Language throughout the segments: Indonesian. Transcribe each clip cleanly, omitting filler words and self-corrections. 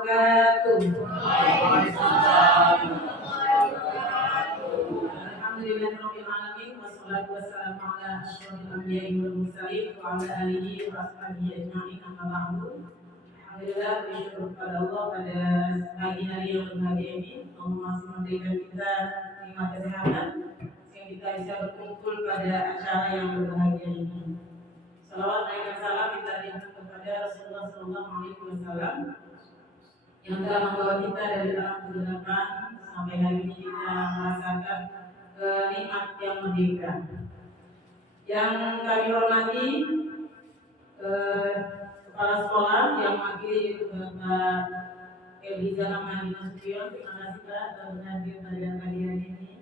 wabarakatuh. Alhamdulillahirabbil alamin wassalatu wassalamu ala asyrofil anbiya'i wal mursalin wa ala alihi wa ashabihi ajma'in amma ba'du. Alhamdulillah, bersyukur kepada Allah pada pagi hari yang berbahagia ini. Allah masih memberikan kita nikmat kesehatan sehingga kita bisa berkumpul pada acara yang berbahagia ini. Salawat dan salam kita dihantar kepada Rasulullah SAW yang telah membawa kita dari dalam kegelapan sampai hari ini kita merasakan nikmat yang merdeka. Yang kami hormati kepala sekolah yang mewakili yaitu Bapak Eliza Rahmadi Nasution. Terima kasih Pak telah hadir pada pagi hari ini.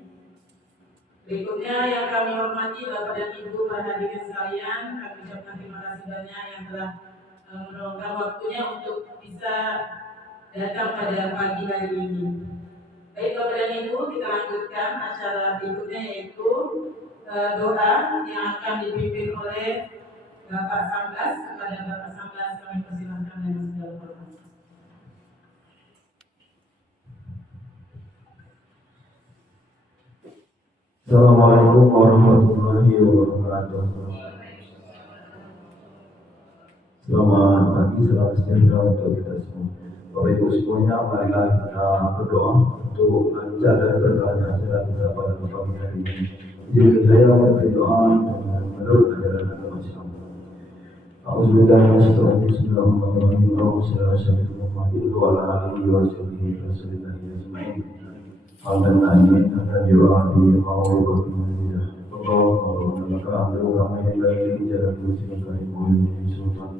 Berikutnya yang kami hormati Bapak dan Ibu para hadirin sekalian, kami ucapkan terima kasih banyak yang telah meluangkan waktunya untuk bisa datang pada pagi hari ini. Baik Bapak dan Ibu, kita lanjutkan acara berikutnya yaitu doa yang akan dipimpin oleh Bapak Sambas. Kepada Bapak Sambas kami persilahkan dengan segala hormat. Assalamualaikum warahmatullahi wabarakatuh. Selamat pagi, selamat sejahtera untuk kita semua. Bapak Ibu semuanya, marilah kita berdoa untuk lancar dan berkahnya acara kita pada pagi hari ini. Izinkan saya berdoa menurut ajaran agama Islam. Auzubillahi minasyaitonir rajim. Bismillahirrahmanirrahim. Allahumma shalli ala sayyidina Muhammadin wa ala alihi wa sahbihi ajma'in. Alhamdulillah akan diwabi ma'ruf wa Allahumma laka hamdu kama yanbaghi li jalali wajhika wa sultan.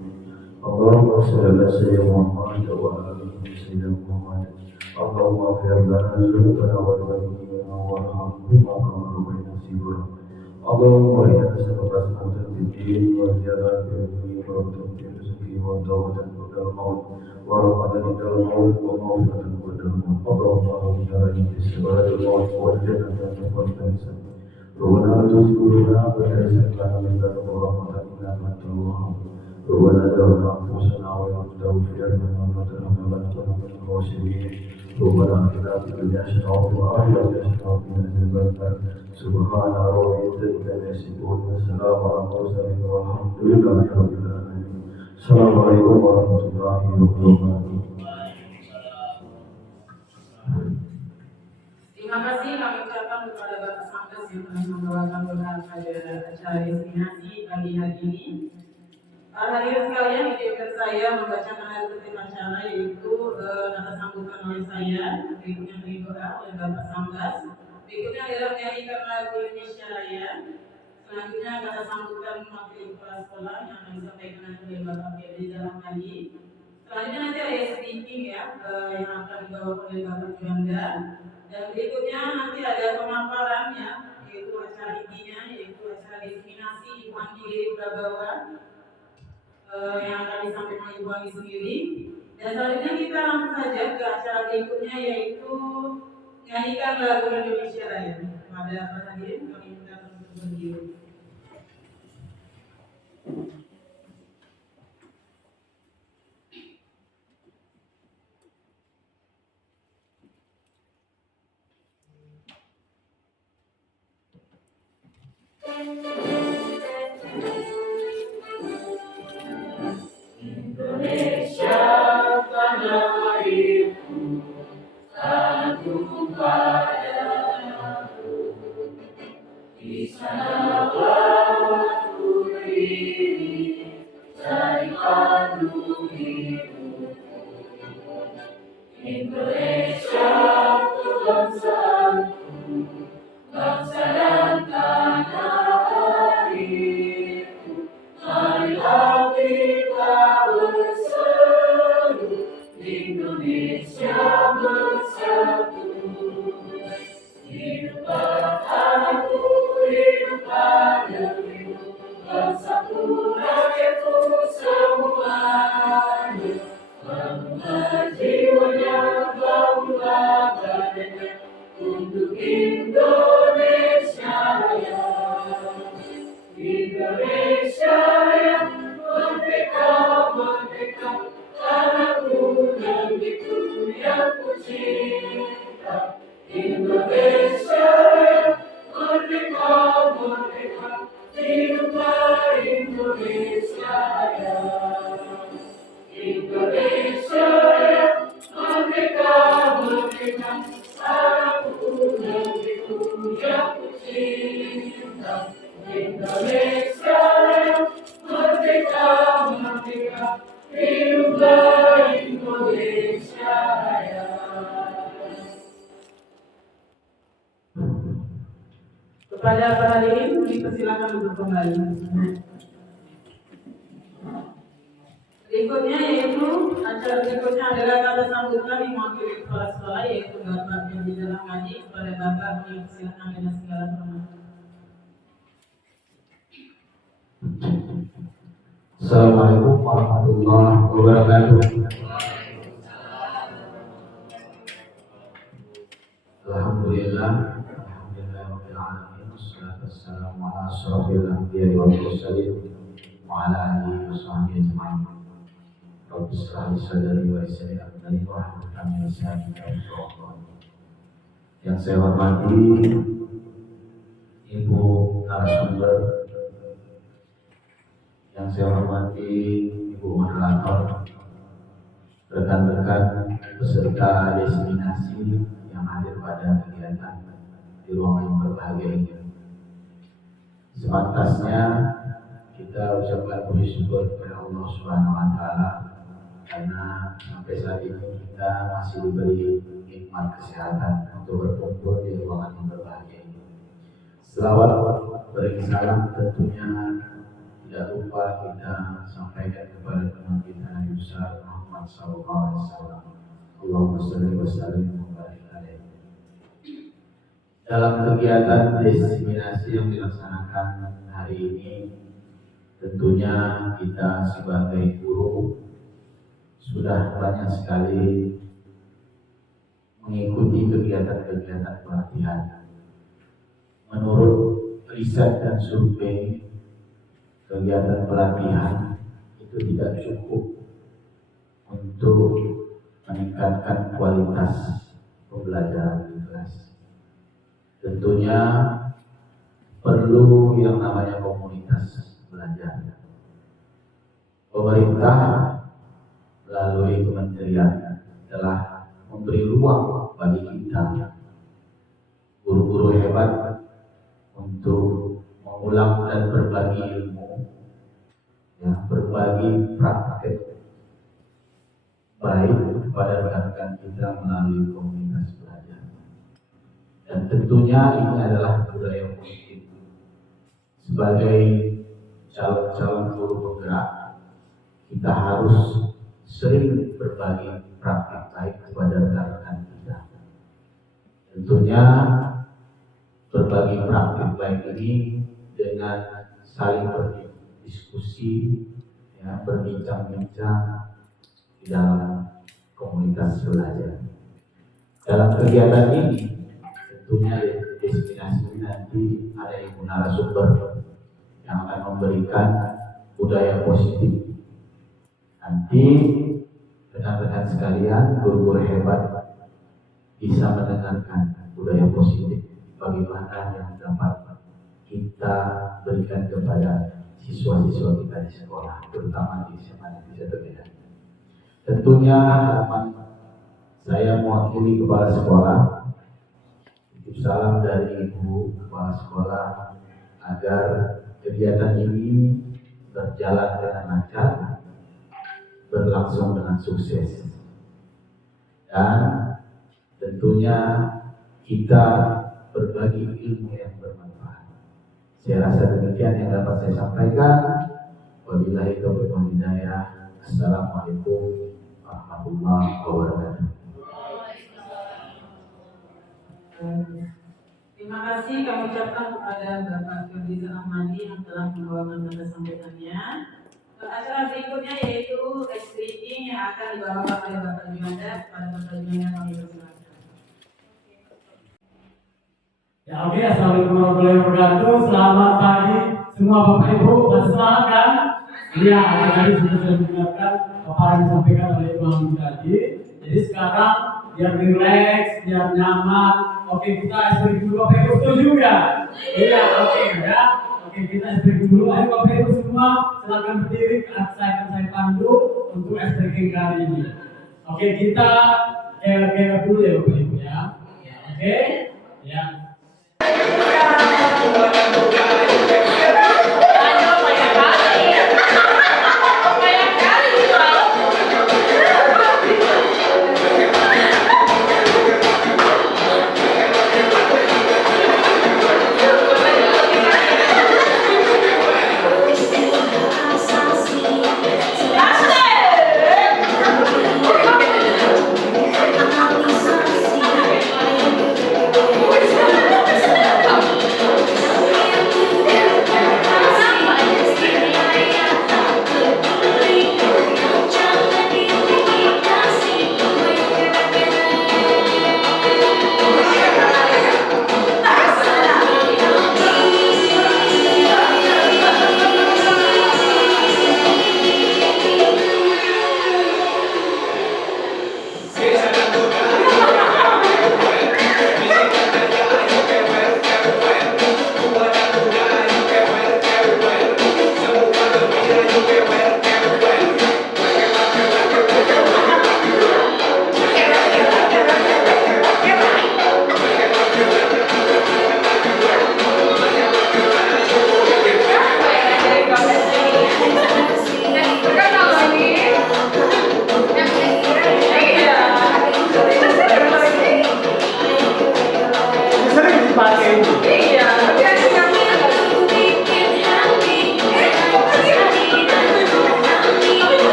Allahumma shalli ala sayyidina Muhammad wa ala ali sayyidina Muhammad. Allahumma ighfir lana dhunubana wa walidina warhamhuma kama rabbayana shighara. Allahumma inna nas'aluka al-huda fid-din wa ziyadatan fil ilmi wa tawfiq rizqi wa tawbatan qabla al-maut wa rahmatan inda al-maut wa maghfiratan qabla al-maut. Allahumma inna nas'aluka al-maut wal jannata wal jannata. Rabbana la tuzigh qulubana ba'da idh hadaytana wa hab lana min ladunka rahmatan innaka antal wahhab. Rabbana zalamna anfusana wa lam taghfir lana wa tarhamna lanakunanna minal khasirin. ربنا آتنا في الدنيا حسنة وفي الآخرة حسنة وقنا عذاب النار. سبحان ربك رب العزة عما يصفون وسلام على المرسلين والحمد لله رب العالمين. السلام عليكم ورحمة الله وبركاته. Terima kasih kami ucapkan kepada Bapak Sambas yang telah membawakan doa pada acara destinasi pagi hari ini. Para hadirin sekalian, izinkan saya membacakan ayat penting acara yaitu kata sambutan oleh saya, berikutnya beri doa oleh Bapak Sambas, berikutnya adalah menyanyikan lagu Indonesia Raya, selanjutnya kata sambutan mewakili kepala sekolah yang akan disampaikan oleh Bapak Eliza Rahmadi. Selanjutnya nanti ada speaking yang akan dibawa oleh Bapak Juanda, dan berikutnya nanti ada pemaparan yaitu acara intinya yaitu acara destinasi Ibu Anggi Diri Prabawa yang akan disampaikan Ibu Anggi sendiri. Dan selanjutnya kita langsung saja ke acara berikutnya yaitu nyanyikan lagu Indonesia Raya. Pada para hadirin kami minta untuk berdiri. Indonesia tanah airku, tanahku padamu. Di sana aku berdiri, cari pandu hidupku. Indonesia kebangsaanku, bangsa dan tanah airku. Marilah kita berseru, Indonesia bersatu. Hiduplah tanahku, hiduplah negeriku, bangsaku, rakyatku semuanya. Bangunlah jiwanya, bangunlah badannya, untuk Indonesia Raya. Indonesia yang merdeka, merdeka, tanahku negeriku. Kepada para hadirin dipersilakan untuk kembali. Berikutnya yaitu acara berikutnya adalah kata sambutan yang mewakili kepala sekolah yaitu Bapak Fendi Rahmadi. Kepada Bapak dipersilakan dengan segala hormat. Assalamualaikum warahmatullahi wabarakatuh. Alhamdulillah, alhamdulillahirabbil alamin, wassalatu wassalamu ala asyrofil anbiya'i wal mursalin wa ala alihi wa sahbihi ajma'in. Rabbi shrah li sadri wa yassir li amri wahlul 'uqdatam min lisani yafqahu qawli. Yang saya hormati Ibu narasumber, yang saya hormati Ibu moderator, rekan-rekan peserta destinasi yang hadir pada kegiatan di ruangan yang berbahagia ini. Sepantasnya kita ucapkan puji syukur kepada Allah Subhanahu wa Ta'ala karena sampai saat ini kita masih diberi nikmat kesehatan untuk berkumpul di ruangan yang berbahagia ini. Selawat beri salam tentunya tidak lupa kita sampaikan kepada teman kita Nabi besar Muhammad SAW. Allahumma shalli wa sallim wa barik alaihi. Dalam kegiatan diseminasi yang dilaksanakan hari ini, tentunya kita sebagai guru sudah banyak sekali mengikuti kegiatan-kegiatan pelatihan. Menurut riset dan survei, kegiatan pelatihan itu tidak cukup untuk meningkatkan kualitas pembelajaran di kelas. Tentunya perlu yang namanya komunitas belajar. Pemerintah melalui kementerian telah memberi ruang bagi kita guru-guru hebat untuk mengulang dan berbagi ilmu, ya, berbagi praktek baik kepada rekan-rekan kita melalui komunitas belajar. Dan tentunya ini adalah budaya positif. Sebagai calon-calon guru penggerak, kita harus sering berbagi praktek baik kepada rekan-rekan kita. Tentunya berbagi praktek baik ini dengan saling berdiskusi, ya, berbincang-bincang di dalam komunitas belajar. Dalam kegiatan ini tentunya destinasi nanti ada ibu narasumber yang akan memberikan budaya positif. Nanti rekan-rekan sekalian, guru-guru hebat bisa mendengarkan budaya positif bagaimana yang dapat kita berikan kepada siswa-siswa kita di sekolah, terutama di SMA Negeri 1 Medan. Tentunya harapan saya mewakili kepala sekolah, titip salam dari Ibu Kepala Sekolah agar kegiatan ini berjalan dengan lancar, berlangsung dengan sukses, dan tentunya kita berbagi ilmu yang bermanfaat. Saya rasa demikian yang dapat saya sampaikan. Wabillahi taufiq wal hidayah. Assalamualaikum warahmatullahi wabarakatuh. Terima kasih kami ucapkan kepada Bapak Fendi Rahmadi yang telah membawakan kata sambutannya. Acara berikutnya yaitu ice breaking yang akan dibawakan oleh Bapak Juanda. Kepada Bapak Juanda kami persilakan. Ya, oke. Assalamualaikum warahmatullahi wabarakatuh. Selamat pagi semua Bapak Ibu. Masih semangat kan? Iya, tadi sudah saya mendengarkan apa yang disampaikan oleh Imam tadi. Jadi sekarang biar relax, biar nyaman. Oke, kita ice breaking dulu. Bapak Ibu setuju ya? Iya, oke ya. Oke, kita ice breaking dulu. Ayo Bapak Ibu semua, silakan berdiri. Saya akan pandu untuk ice breaking kali ini. Oke, kita kira-kira dulu ya Bapak Ibu ya. Oke, ya. Terima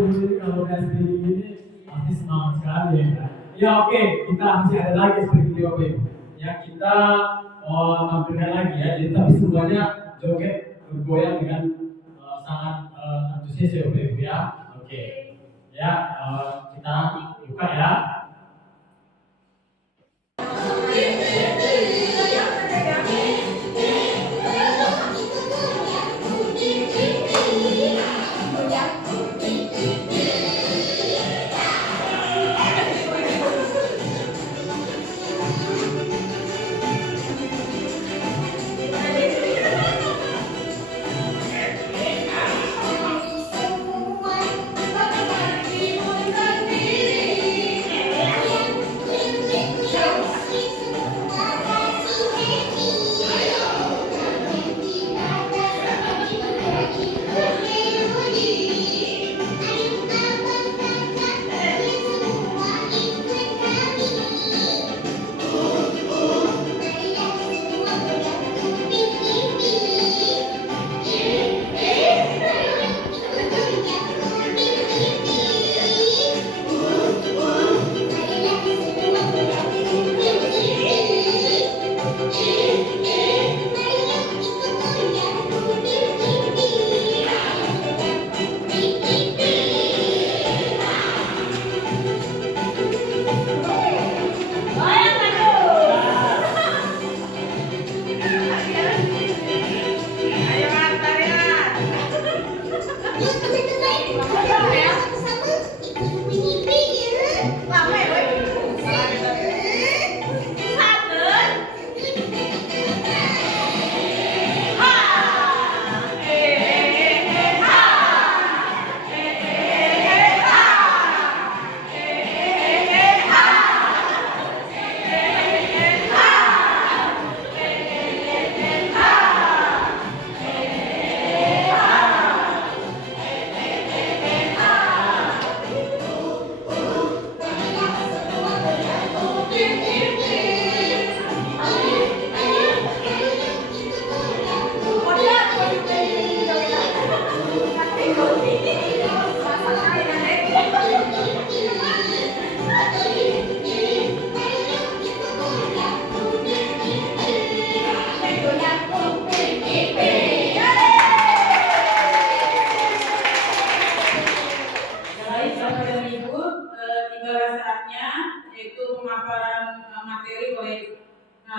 guru ini kalau udah sedikit ini pasti semangat sekali ya kan. Ya oke, kita masih ada lagi seperti itu Bapak Ibu. Ya kita tampilkan lagi ya. Jadi tapi semuanya joget bergoyang dengan sangat antusias ya Bapak Ibu ya. Oke. Ya kita buka ya.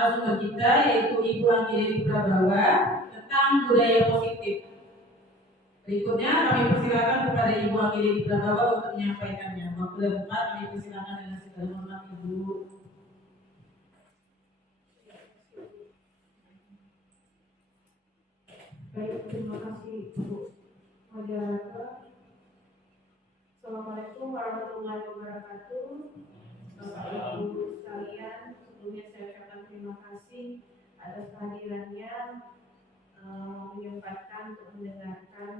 narasumber kita yaitu Ibu Anggi Prabawa tentang budaya positif. Berikutnya kami persilakan kepada Ibu Anggi Prabawa untuk menyampaikannya. Waktu dan tempat kami persilakan dengan segala hormat Ibu. Baik, terima kasih Bu Moderator. Assalamualaikum warahmatullahi wabarakatuh. Bapak Ibu sekalian, sebelumnya saya ucapkan terima kasih atas kehadirannya menyempatkan untuk mendengarkan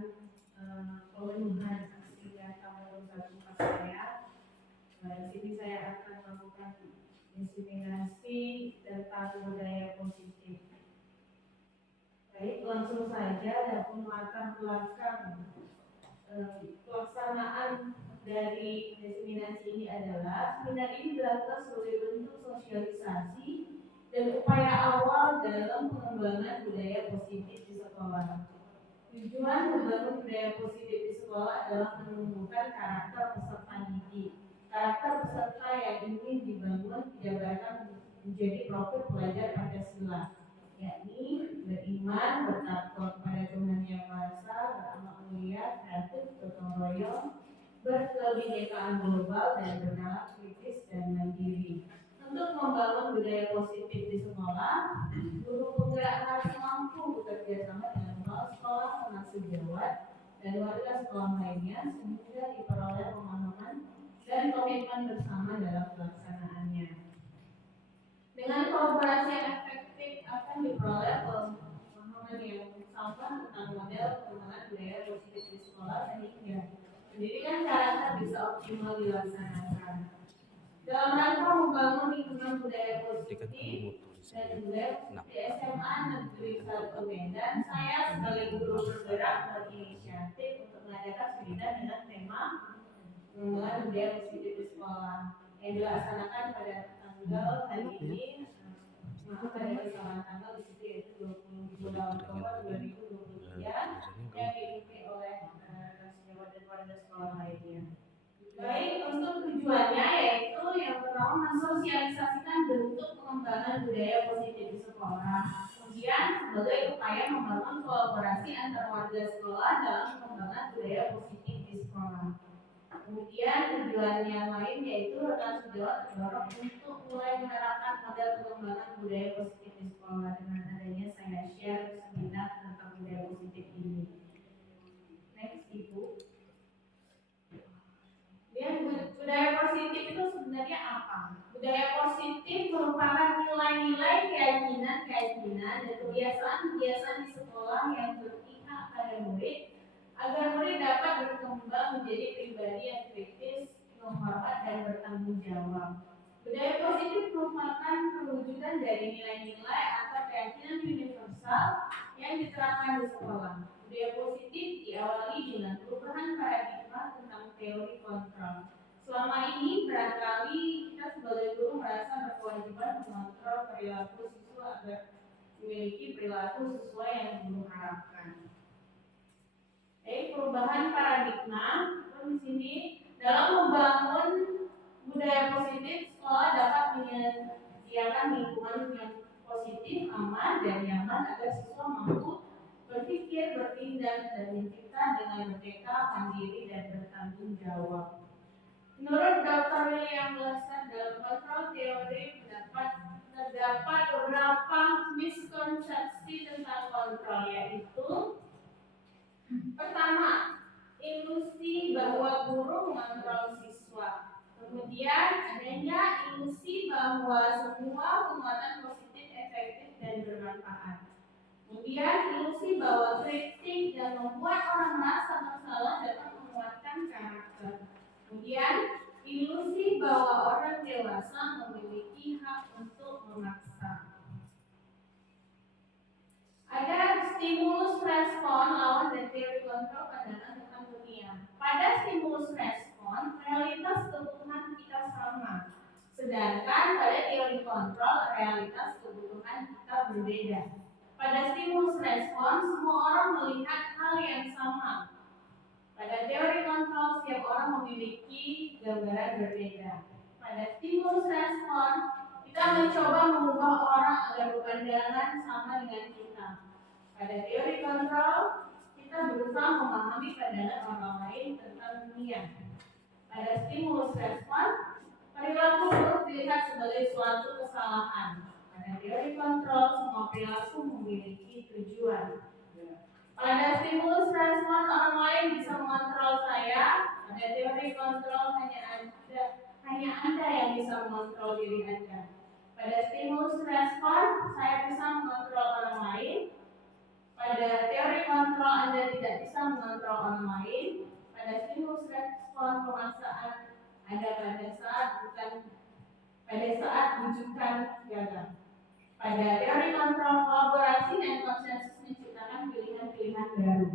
pemenuhan aksi nyata menurut tempat saya. Di sini saya akan melakukan inseminasi tentang budaya positif. Baik, langsung saja dan latar belakang pelaksanaan dari inseminasi ini adalah seminar ini dilakukan sebagai bentuk sosialisasi dan upaya awal dalam pengembangan budaya positif di sekolah. Tujuan membangun budaya positif di sekolah adalah menumbuhkan karakter peserta didik. Karakter peserta yang ingin dibangun dijabarkan menjadi profil pelajar Pancasila, yakni beriman, bertakwa kepada Tuhan Yang Maha Esa, beramal mulia, kreatif, gotong royong, berkebinekaan global, dan bernalar kritis dan mandiri. Untuk membangun budaya positif di sekolah, guru penggerak harus mampu bekerja sama dengan kepala sekolah, pengasuh sejawat, dan warga sekolah lainnya sehingga diperoleh pemahaman dan komitmen bersama dalam pelaksanaannya. Dengan kolaborasi yang efektif akan diperoleh pemahaman yang sama tentang model pengembangan budaya positif di sekolah sehingga pendidikan karakter bisa optimal dilaksanakan. Dalam rangka membangun lingkungan budaya positif dan budaya di SMA Negeri 1 Medan, saya sebagai guru bergerak berinisiatif untuk mengadakan seminar dengan tema pengembangan budaya positif di sekolah yang dilaksanakan pada tanggal hari ini. Maaf ada kesalahan tanggal di situ yaitu 22 Oktober 2023 yang diikuti oleh sejawat dan warga sekolah lainnya. Baik, untuk tujuannya yaitu yang pertama mensosialisasikan bentuk pengembangan budaya positif di sekolah. Kemudian sebagai upaya membangun kolaborasi antar warga sekolah dalam pengembangan budaya positif di sekolah. Kemudian tujuan yang lain yaitu rekan sejawat terdorong untuk mulai menerapkan model pengembangan budaya positif di sekolah dengan adanya saya share seminar tentang budaya positif ini. Next, Ibu. Dan budaya positif itu sebenarnya apa? Budaya positif merupakan nilai-nilai keyakinan dan kebiasaan-kebiasaan di sekolah yang berpihak pada murid agar murid dapat berkembang menjadi pribadi yang kritis, menghormat dan bertanggung jawab. Budaya positif merupakan perwujudan dari nilai-nilai atau keyakinan universal yang diterapkan di sekolah. Budaya positif diawali dengan perubahan paradigma tentang teori kontrol. Selama ini barangkali kita sebagai guru merasa berkewajiban mengontrol perilaku siswa agar memiliki perilaku sesuai yang guru harapkan. Perubahan paradigma di sini dalam membangun budaya positif, sekolah dapat menyediakan lingkungan yang positif, aman dan nyaman agar siswa mampu berpikir, bertindak dan mencipta dengan merdeka, mandiri dan bertanggung jawab. Menurut Dr. William Glasser dalam kontrol teori terdapat beberapa miskonsepsi tentang kontrol, yaitu pertama, ilusi bahwa guru mengontrol siswa. Kemudian adanya ilusi bahwa semua penguatan positif efektif dan bermanfaat. Kemudian ilusi bahwa kritik dan membuat orang merasa bersalah dapat menguatkan karakter. Kemudian ilusi bahwa orang dewasa memiliki hak untuk memaksa. Ada stimulus respon lawan dan teori kontrol pandangan tentang dunia. Pada stimulus respon, realitas kebutuhan kita sama. Sedangkan pada teori kontrol, realitas kebutuhan kita berbeda. Pada stimulus respon, semua orang melihat hal yang sama. Pada teori kontrol, setiap orang memiliki gambaran berbeda. Pada stimulus respon, kita mencoba mengubah orang agar berpandangan sama dengan kita. Pada teori kontrol, kita berusaha memahami pandangan orang lain tentang dunia. Pada stimulus respon, perilaku buruk dilihat sebagai suatu kesalahan. Pada teori kontrol, semua perilaku memiliki tujuan. Pada stimulus respon, orang lain bisa mengontrol saya. Pada teori kontrol, hanya Anda yang bisa mengontrol diri Anda. Pada stimulus respon, saya bisa mengontrol orang lain. Pada teori kontrol, Anda tidak bisa mengontrol orang lain. Pada stimulus respon pemaksaan, Anda pada saat bujukan gagal. Pada teori kontrol, kolaborasi dan konsensus menciptakan pilihan-pilihan baru.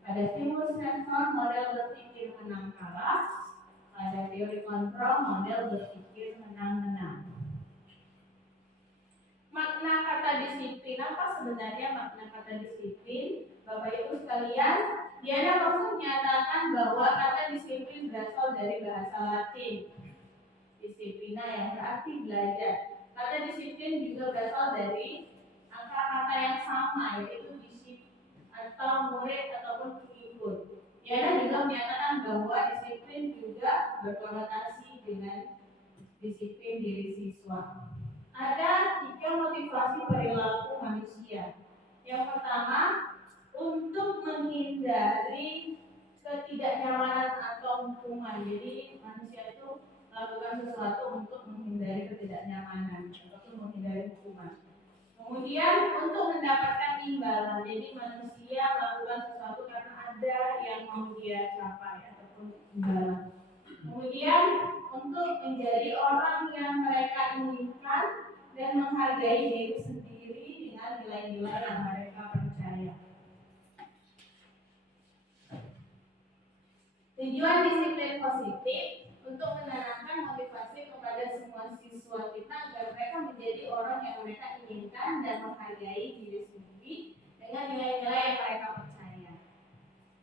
Pada stimulus respon, model berpikir menang kalah. Pada teori kontrol, model berpikir menang-menang. Makna kata disiplin, apa sebenarnya makna kata disiplin? Bapak Ibu sekalian, Diana Rousseau menyatakan bahwa kata disiplin berasal dari bahasa Latin disiplina yang berarti belajar. Kata disiplin juga berasal dari akar kata yang sama, yaitu disiplin atau murid ataupun pengikut. Diana juga menyatakan bahwa disiplin juga berkonotasi dengan disiplin diri siswa. Ada 3 motivasi perilaku manusia. Yang pertama, untuk menghindari ketidaknyamanan atau hukuman. Jadi manusia itu melakukan sesuatu untuk menghindari ketidaknyamanan ataupun menghindari hukuman. Kemudian untuk mendapatkan imbalan. Jadi manusia melakukan sesuatu karena ada yang mau dia capai ataupun imbalan. Kemudian untuk menjadi orang yang mereka inginkan dan menghargai diri sendiri dengan nilai-nilai yang mereka percaya. Tujuan disiplin positif motivasi kepada semua siswa kita agar mereka menjadi orang yang mereka inginkan dan menghargai diri sendiri dengan nilai-nilai yang mereka percaya.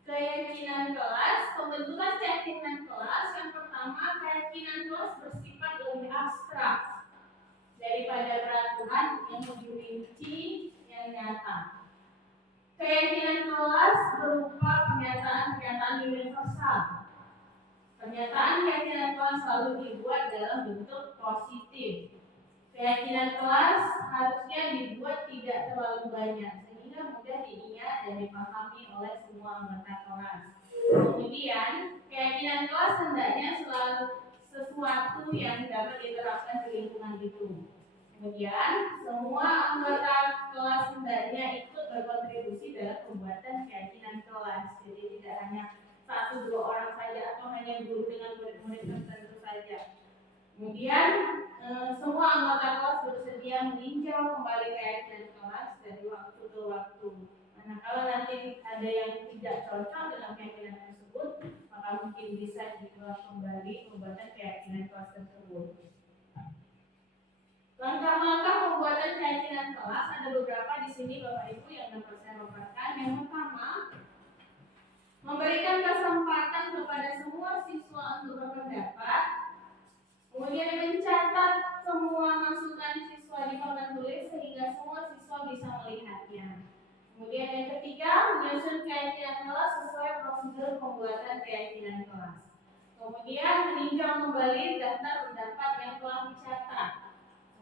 Keyakinan kelas, pembentukan keyakinan kelas yang pertama, keyakinan kelas bersifat lebih abstrak daripada peraturan yang lebih rinci yang nyata. Keyakinan kelas berupa pernyataan-pernyataan universal. Pernyataan keyakinan kelas selalu dibuat dalam bentuk positif. Keyakinan kelas harusnya dibuat tidak terlalu banyak sehingga mudah diingat dan dipahami oleh semua anggota kelas. Kemudian, keyakinan kelas hendaknya selalu sesuatu yang dapat diterapkan di lingkungan itu. Kemudian, semua anggota kelas hendaknya ikut berkontribusi dalam pembuatan keyakinan kelas. Jadi tidak hanya 1-2 orang saja atau hanya guru dengan murid-murid tertentu saja. Kemudian, semua anggota kelas bersedia meninjau kembali keyakinan kelas dari waktu ke waktu. Nah, kalau nanti ada yang tidak cocok dengan keyakinan tersebut, maka mungkin bisa diulang kembali pembuatan keyakinan kelas tersebut. Langkah-langkah pembuatan keyakinan kelas ada beberapa di sini Bapak Ibu yang dapat saya paparkan. Yang pertama, memberikan kesempatan kepada semua siswa untuk berpendapat. Kemudian mencatat semua masukan siswa di papan tulis sehingga semua siswa bisa melihatnya. Kemudian yang ketiga, menyusun keyakinan kelas sesuai prosedur pembuatan keyakinan kelas. Kemudian meninjau kembali daftar pendapat yang telah dicatat.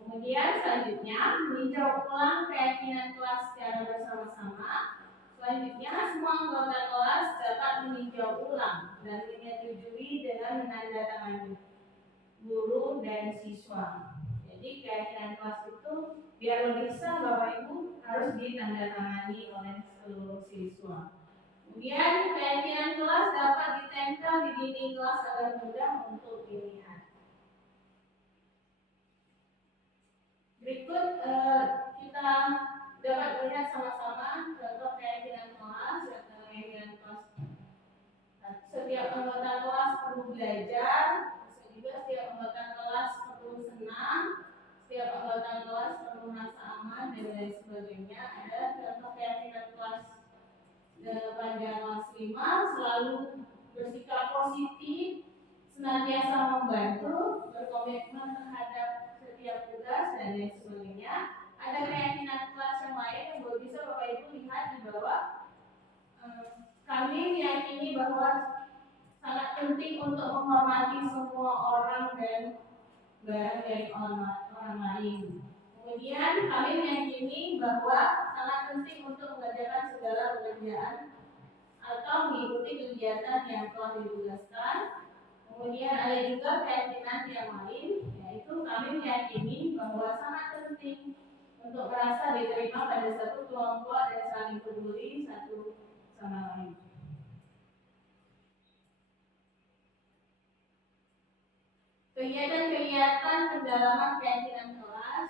Kemudian selanjutnya meninjau ulang keyakinan kelas secara bersama-sama. Selanjutnya semua anggota kelas dapat meninjau ulang dan menyetujui dengan menandatangani guru dan siswa. Jadi keyakinan kelas itu biar lebih sah Bapak Ibu harus ditandatangani oleh seluruh siswa. Kemudian keyakinan kelas dapat ditempel di dinding kelas agar mudah untuk dilihat. Berikut kita dapat melihat sama-sama contoh keyakinan kelas atau keyakinan kelas. Setiap anggota kelas perlu belajar, juga setiap anggota kelas perlu senang, setiap anggota kelas perlu merasa aman dan lain sebagainya. Ada contoh keyakinan kelas pada kelas 5 selalu bersikap positif, senantiasa membantu, berkomitmen terhadap setiap tugas dan lain sebagainya. Ada keyakinan kelas yang lain yang bisa Bapak Ibu lihat di bawah. Kami meyakini bahwa sangat penting untuk menghormati semua orang dan barang dari orang lain. Kemudian kami meyakini bahwa sangat penting untuk mengerjakan segala pekerjaan atau mengikuti kegiatan yang telah ditugaskan. Kemudian ada juga keyakinan yang lain, yaitu kami meyakini bahwa sangat penting untuk merasa diterima pada satu kelompok dan saling peduli satu sama lain. Kegiatan-kegiatan pendalaman keyakinan kelas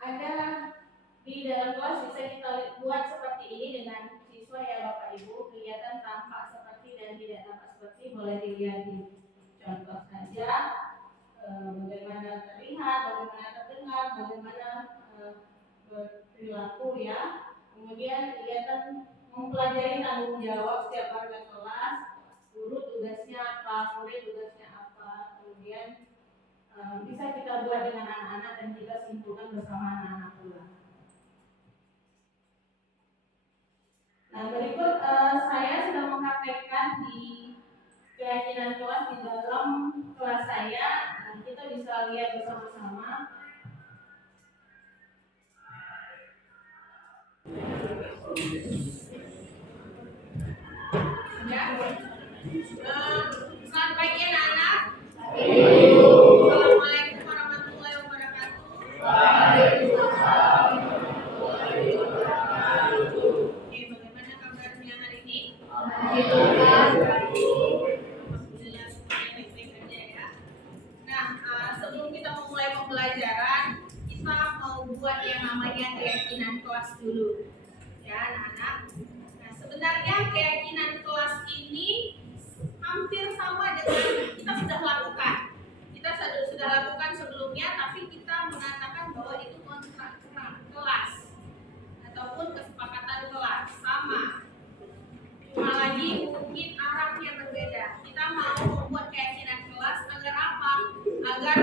ada di dalam kelas bisa kita buat seperti ini dengan siswa ya Bapak Ibu. Kegiatan tampak seperti dan tidak tampak seperti boleh dilihat di contoh saja. Bagaimana terlihat, bagaimana terdengar, bagaimana berperilaku ya. Kemudian kegiatan mempelajari tanggung jawab setiap warga kelas, guru tugasnya apa, murid tugasnya apa. Kemudian bisa kita buat dengan anak-anak dan kita simpulkan bersama anak-anak pula. Nah berikut saya sudah mempraktekkan di keyakinan kelas di dalam kelas saya. Kita bisa lihat bersama-sama. Ya, selamat pagi anak-anak. Assalamualaikum warahmatullahi wabarakatuh. Waalaikumsalam warahmatullahi wabarakatuh. Oke, bagaimana kabarnya hari ini? Alhamdulillah semuanya baik-baik aja ya. Nah, sebelum kita memulai pembelajaran, kita mau buat yang namanya keyakinan kelas dulu, ya anak-anak. Nah, sebenarnya keyakinan kelas ini hampir sama dengan kita sudah lakukan. sebelumnya, tapi kita mengatakan bahwa itu kontrak kelas ataupun kesepakatan kelas sama. Cuma lagi mungkin arahnya berbeda. Kita mau membuat keyakinan kelas agar apa? Agar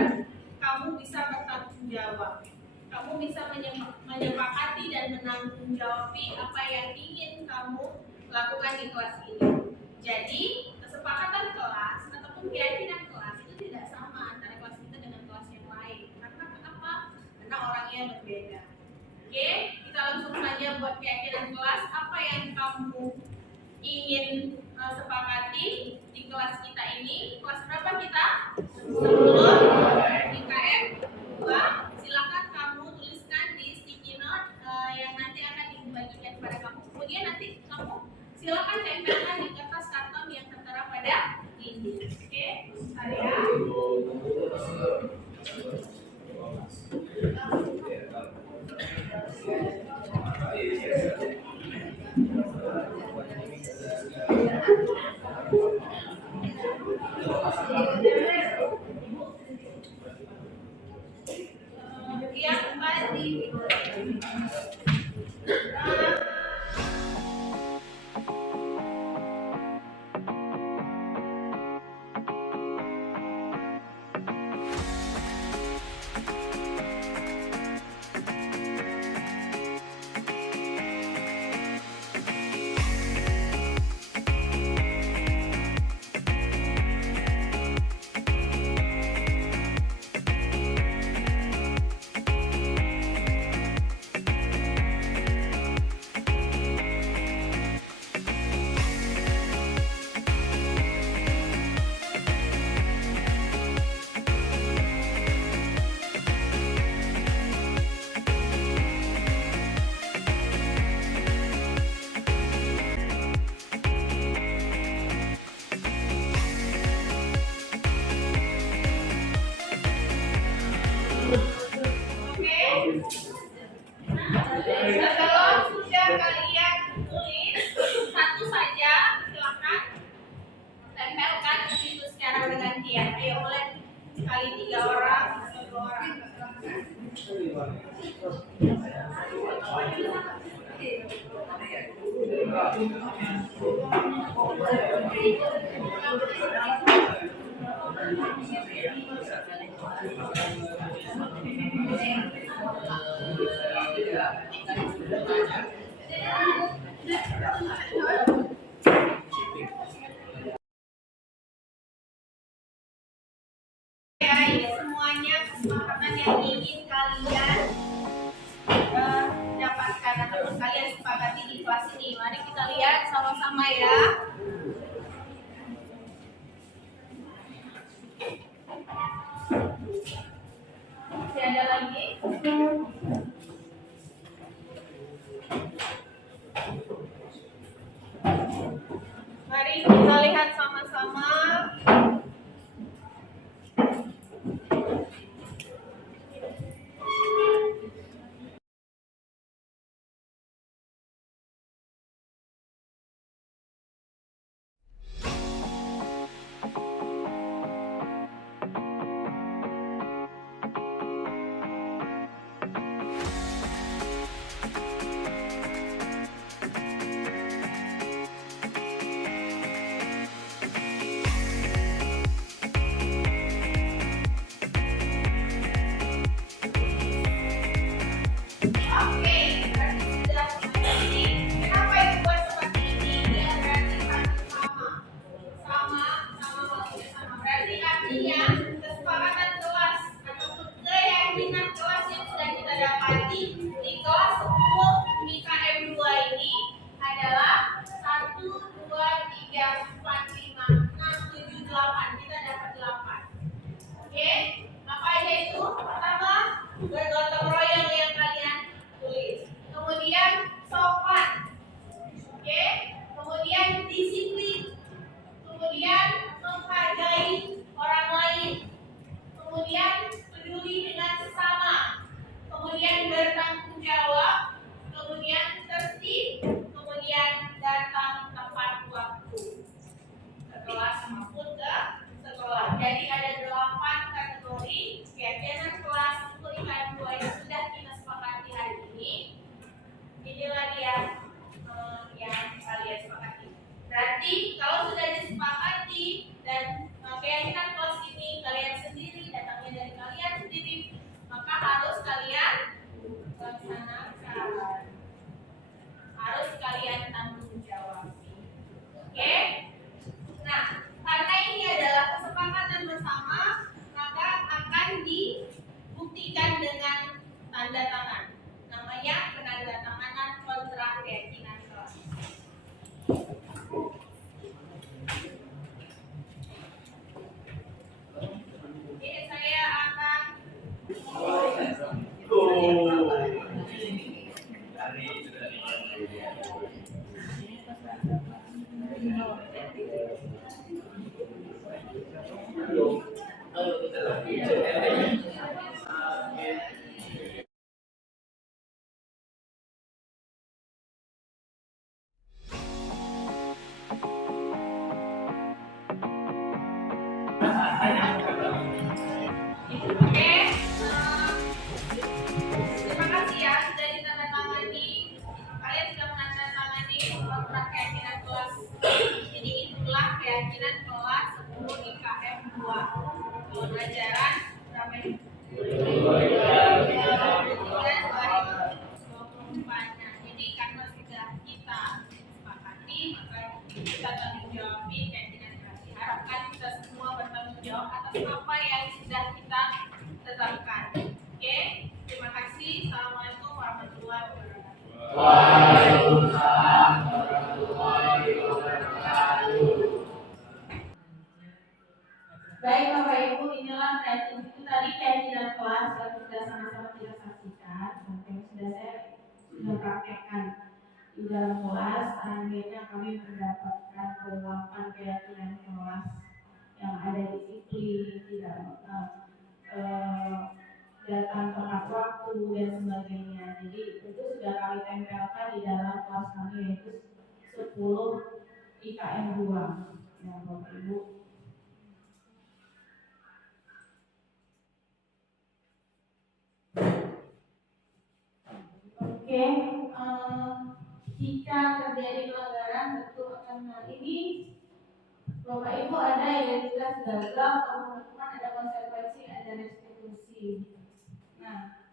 kamu bisa bertanggung jawab. Kamu bisa menyepakati dan menanggung-jawabi apa yang ingin kamu lakukan di kelas ini. Jadi, kesepakatan kelas ataupun keyakinan kelas itu tidak sama antara kelas kita dengan kelas yang lain. Karena apa? Karena orangnya berbeda. Oke, kita langsung saja buat keyakinan kelas. Apa yang kamu ingin sepakati di kelas kita ini? Kelas berapa kita? 10 IKM 2. Silakan kamu tuliskan di sticky note yang nanti akan dibagikan kepada kamu. Kemudian nanti kamu silakan tempelkan di kertas karton yang tertera pada ini. Oke, saya. Yang kembali. Sebelum sudah kalian tulis satu saja, silakan tempelkan di situ secara bergantian. Ayo mulai sekali 3 orang atau 2 orang. Ya, ini semuanya kesepakatan yang ingin kalian dapatkan atau kalian sepakati di kelas ini. Mari kita lihat sama-sama ya. Masih ada lagi? Mari kita lihat sama-sama. Bergotong royong yang kalian tulis. Kemudian sopan, oke. Kemudian disiplin. Kemudian menghargai orang lain. Oke, terima kasih ya sudah ditandatangani. Kalian sudah menandatangani kontrak keyakinan kelas. Jadi itulah keyakinan kelas 10 IKM 2. Tahun ajaran berapa ini? 2023. Nah, jadi karena sudah kita sepakati, maka kita tanggung jawabi keyakinan kelas. Diharapkan kita semua bertanggung jawab atas apa yang sudah kita tetapkan. Oke, terima kasih. Assalamualaikum warahmatullahi wabarakatuh. Waalaikumsalam warahmatullahi wabarakatuh. Baik Bapak Ibu, inilah itu tadi keyakinan kelas yang sudah sama-sama kita saksikan, yang sudah praktekkan di dalam kelas. Akhirnya kami mendapatkan 8 keyakinan kelas yang ada disiplin, tidak datang tepat waktu dan sebagainya. Jadi itu sudah kami tempelkan di dalam kelas kami, yaitu 10 IKM 2 ya Bapak Ibu. Oke, jika terjadi pelanggaran tentu akan hal ini Bapak Ibu ada identitas gagal, teman-teman ada konsekuensi, ada restitusi. Nah,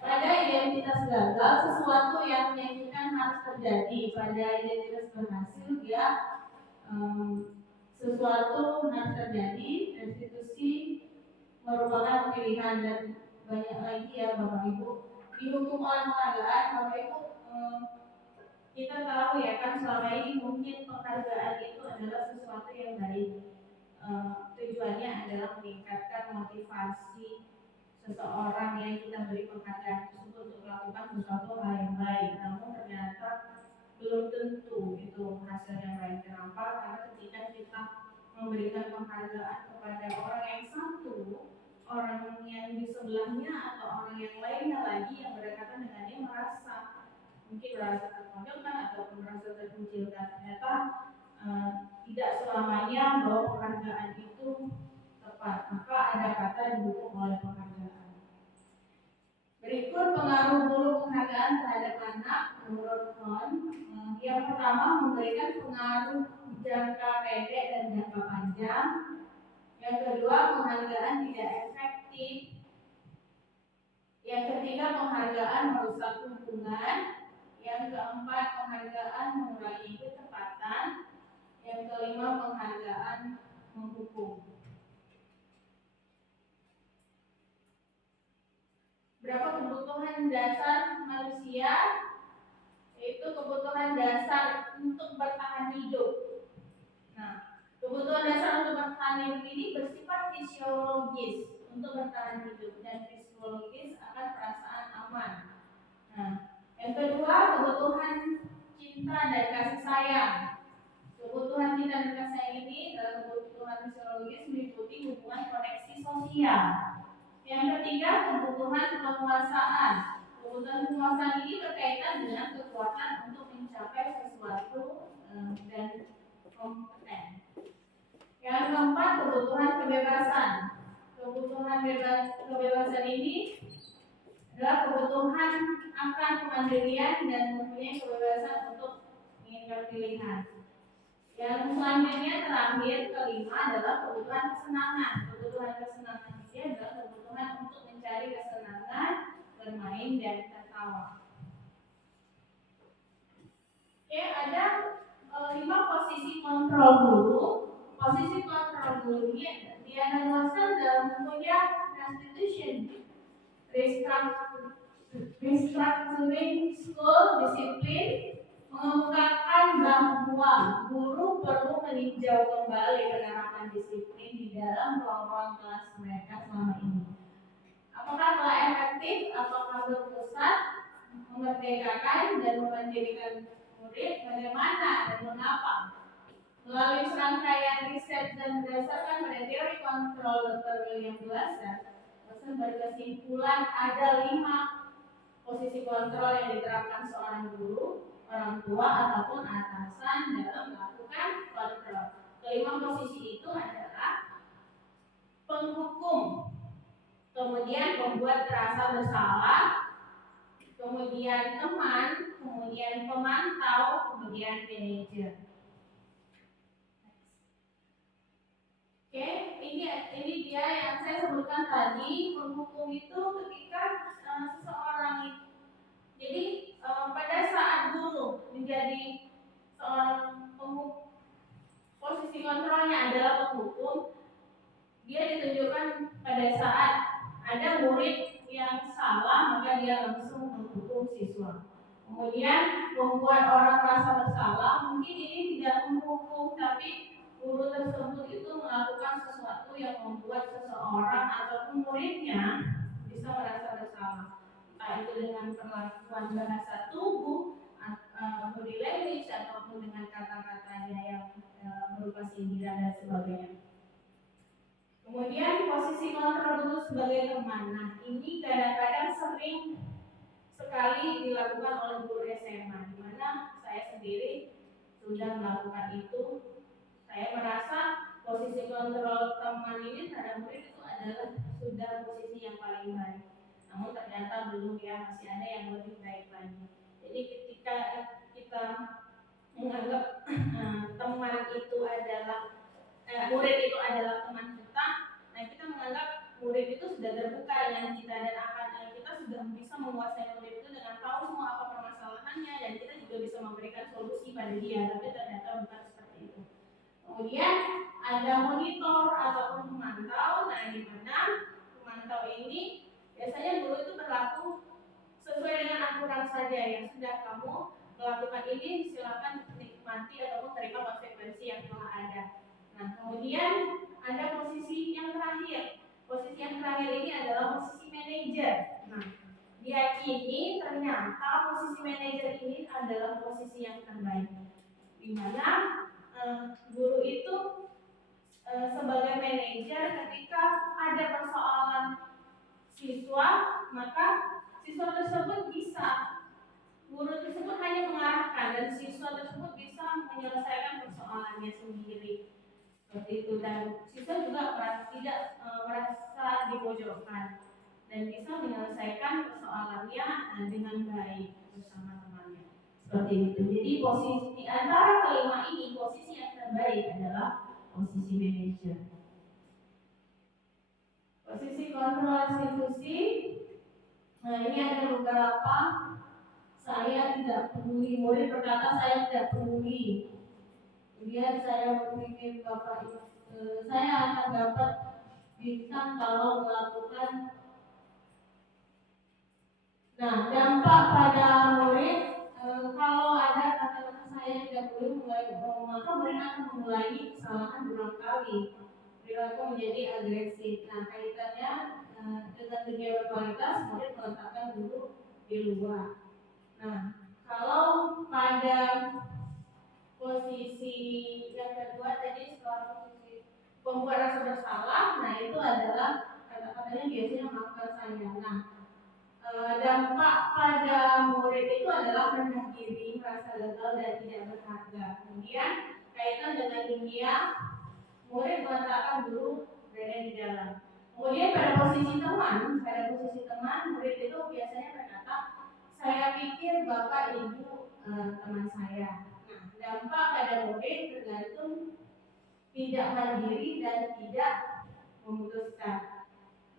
pada identitas gagal sesuatu yang menyangkutkan harus terjadi. Pada identitas berhasil dia sesuatu harus terjadi, restitusi merupakan pilihan dan banyak lagi ya Bapak Ibu. Dihukum oleh penghargaan, Bapak Ibu kita tahu ya kan selama ini mungkin penghargaan itu adalah sesuatu yang baik. Tujuannya adalah meningkatkan motivasi seseorang yang kita beri penghargaan tersebut untuk melakukan sesuatu hal yang baik. Namun ternyata belum tentu itu hasil yang baik. Kenapa? Karena ketika kita memberikan penghargaan kepada orang yang satu, orang yang di sebelahnya atau orang yang lainnya lagi yang berdekatan dengannya mungkin merasa terpojokkan ataupun merasa terkucilkan. Ternyata tidak selamanya bahwa penghargaan itu tepat. Maka ada kata didukung oleh penghargaan. Berikut pengaruh buruk penghargaan terhadap anak menurut Kohn. Yang pertama memberikan pengaruh jangka pendek dan jangka panjang. Yang kedua penghargaan tidak efektif. Yang ketiga penghargaan merusak hubungan. Yang keempat penghargaan mengurangi ketepatan. Yang kelima penghargaan menghukum. Berapa kebutuhan dasar manusia? Yaitu kebutuhan dasar untuk bertahan hidup. Nah, kebutuhan dasar untuk bertahan hidup ini bersifat fisiologis untuk bertahan hidup dan psikologis akan perasaan aman. Nah, yang kedua kebutuhan cinta dan kasih sayang. Kebutuhan cinta dan kasih sayang ini dalam kebutuhan fisiologis meliputi hubungan koneksi sosial. Yang ketiga kebutuhan penguasaan. Kebutuhan penguasaan ini berkaitan dengan kekuatan untuk mencapai sesuatu dan kompeten. Yang keempat kebutuhan kebebasan. Kebebasan ini adalah kebutuhan akan kemandirian dan mempunyai kebebasan untuk menginginkan pilihan. Yang selanjutnya terakhir kelima adalah kebutuhan kesenangan. Kebutuhan kesenangan ini adalah kebutuhan untuk mencari kesenangan, bermain dan tertawa. Oke, ada 5 posisi kontrol dulu. Posisi kontrol dulu ini dianalisa dalam bukunya Constitution, Restructuring School Discipline, mengemukakan bahwa guru perlu meninjau kembali penerapan disiplin di dalam ruang-ruang kelas mereka selama ini. Apakah telah efektif? Apakah berpusat, memerdekakan dan memandirikan murid? Bagaimana dan mengapa? Melalui serangkaian riset dan berdasarkan pada teori kontrol Dr. William Glasser, dosen berkesimpulan ada 5 posisi kontrol yang diterapkan seorang guru, orang tua ataupun atasan dalam melakukan kontrol. posisi itu adalah penghukum, kemudian pembuat terasa bersalah, kemudian teman, kemudian pemantau, kemudian manajer. Oke, ini dia yang saya sebutkan tadi. Penghukum itu ketika seseorang itu, jadi pada saat guru menjadi seorang penghukum, posisi kontrolnya adalah penghukum. Dia ditunjukkan pada saat ada murid yang salah, maka dia langsung menghukum siswa. Kemudian membuat orang merasa bersalah, mungkin ini tidak menghukum, tapi guru tersebut itu melakukan sesuatu yang membuat seseorang ataupun muridnya bisa merasa bersalah. Entah itu dengan perlakuan bahasa tubuh, body language, ataupun dengan kata-katanya yang berupa sindiran dan sebagainya. Kemudian posisi kontrol dulu sebagai teman. Nah, ini kadang-kadang sering sekali dilakukan oleh guru SMA, di mana saya sendiri sudah melakukan itu. Saya merasa posisi kontrol teman ini terhadap murid itu adalah sudah posisi yang paling baik. Namun ternyata belum, ya, masih ada yang lebih baik lagi. Jadi ketika kita menganggap teman itu adalah murid itu adalah teman kita, nah kita menganggap murid itu sudah terbuka dengan kita dan kita sudah bisa menguasai murid itu dengan tahu semua apa permasalahannya dan kita juga bisa memberikan solusi pada dia, tapi ternyata bukan seperti itu. Kemudian ada monitor ataupun pemantau. Nah, di mana pemantau ini biasanya guru itu berlaku sesuai dengan aturan saja, yang sudah kamu melakukan ini silakan nikmati ataupun terima konsekuensi yang telah ada. Nah, kemudian ada posisi yang terakhir. Posisi yang terakhir ini adalah posisi manajer. Nah, diyakini ternyata posisi manajer ini adalah posisi yang terbaik, di mana guru itu sebagai manajer, ketika ada persoalan siswa, maka siswa tersebut bisa, guru tersebut hanya mengarahkan dan siswa tersebut bisa menyelesaikan persoalannya sendiri. Seperti itu, dan siswa juga tidak merasa dipojokkan dan bisa menyelesaikan persoalannya dengan baik bersama temannya. Seperti itu. Jadi posisi di antara kelima ini, posisi yang terbaik adalah posisi manajer. Posisi kontrol institusi. Nah, ini ada beberapa. Saya tidak peduli, murid berkata saya tidak peduli. Kemudian saya berpikir bapak saya akan dapat bintang kalau melakukan. Nah, dampak pada murid, kalau ada kata-kata saya tidak boleh mulai ngomong, maka murid akan memulai kesalahan berulang kali, perilaku menjadi agresif. Nah, kaitannya dengan dunia berkualitas, murid meletakkan guru di luar. Nah, kalau pada posisi yang kedua tadi, setelah posisi pembuat rasa bersalah, nah itu adalah kata-katanya biasanya maafkan saya. Nah, dampak pada murid itu adalah rendah diri, merasa gagal dan tidak berharga. Kemudian kaitan dengan dunia, murid meletakkan guru berada di dalam. Kemudian pada posisi teman, murid itu biasanya berkata, saya pikir bapak ibu teman saya. Nah, dampak pada murid tergantung tidak mandiri dan tidak memutuskan.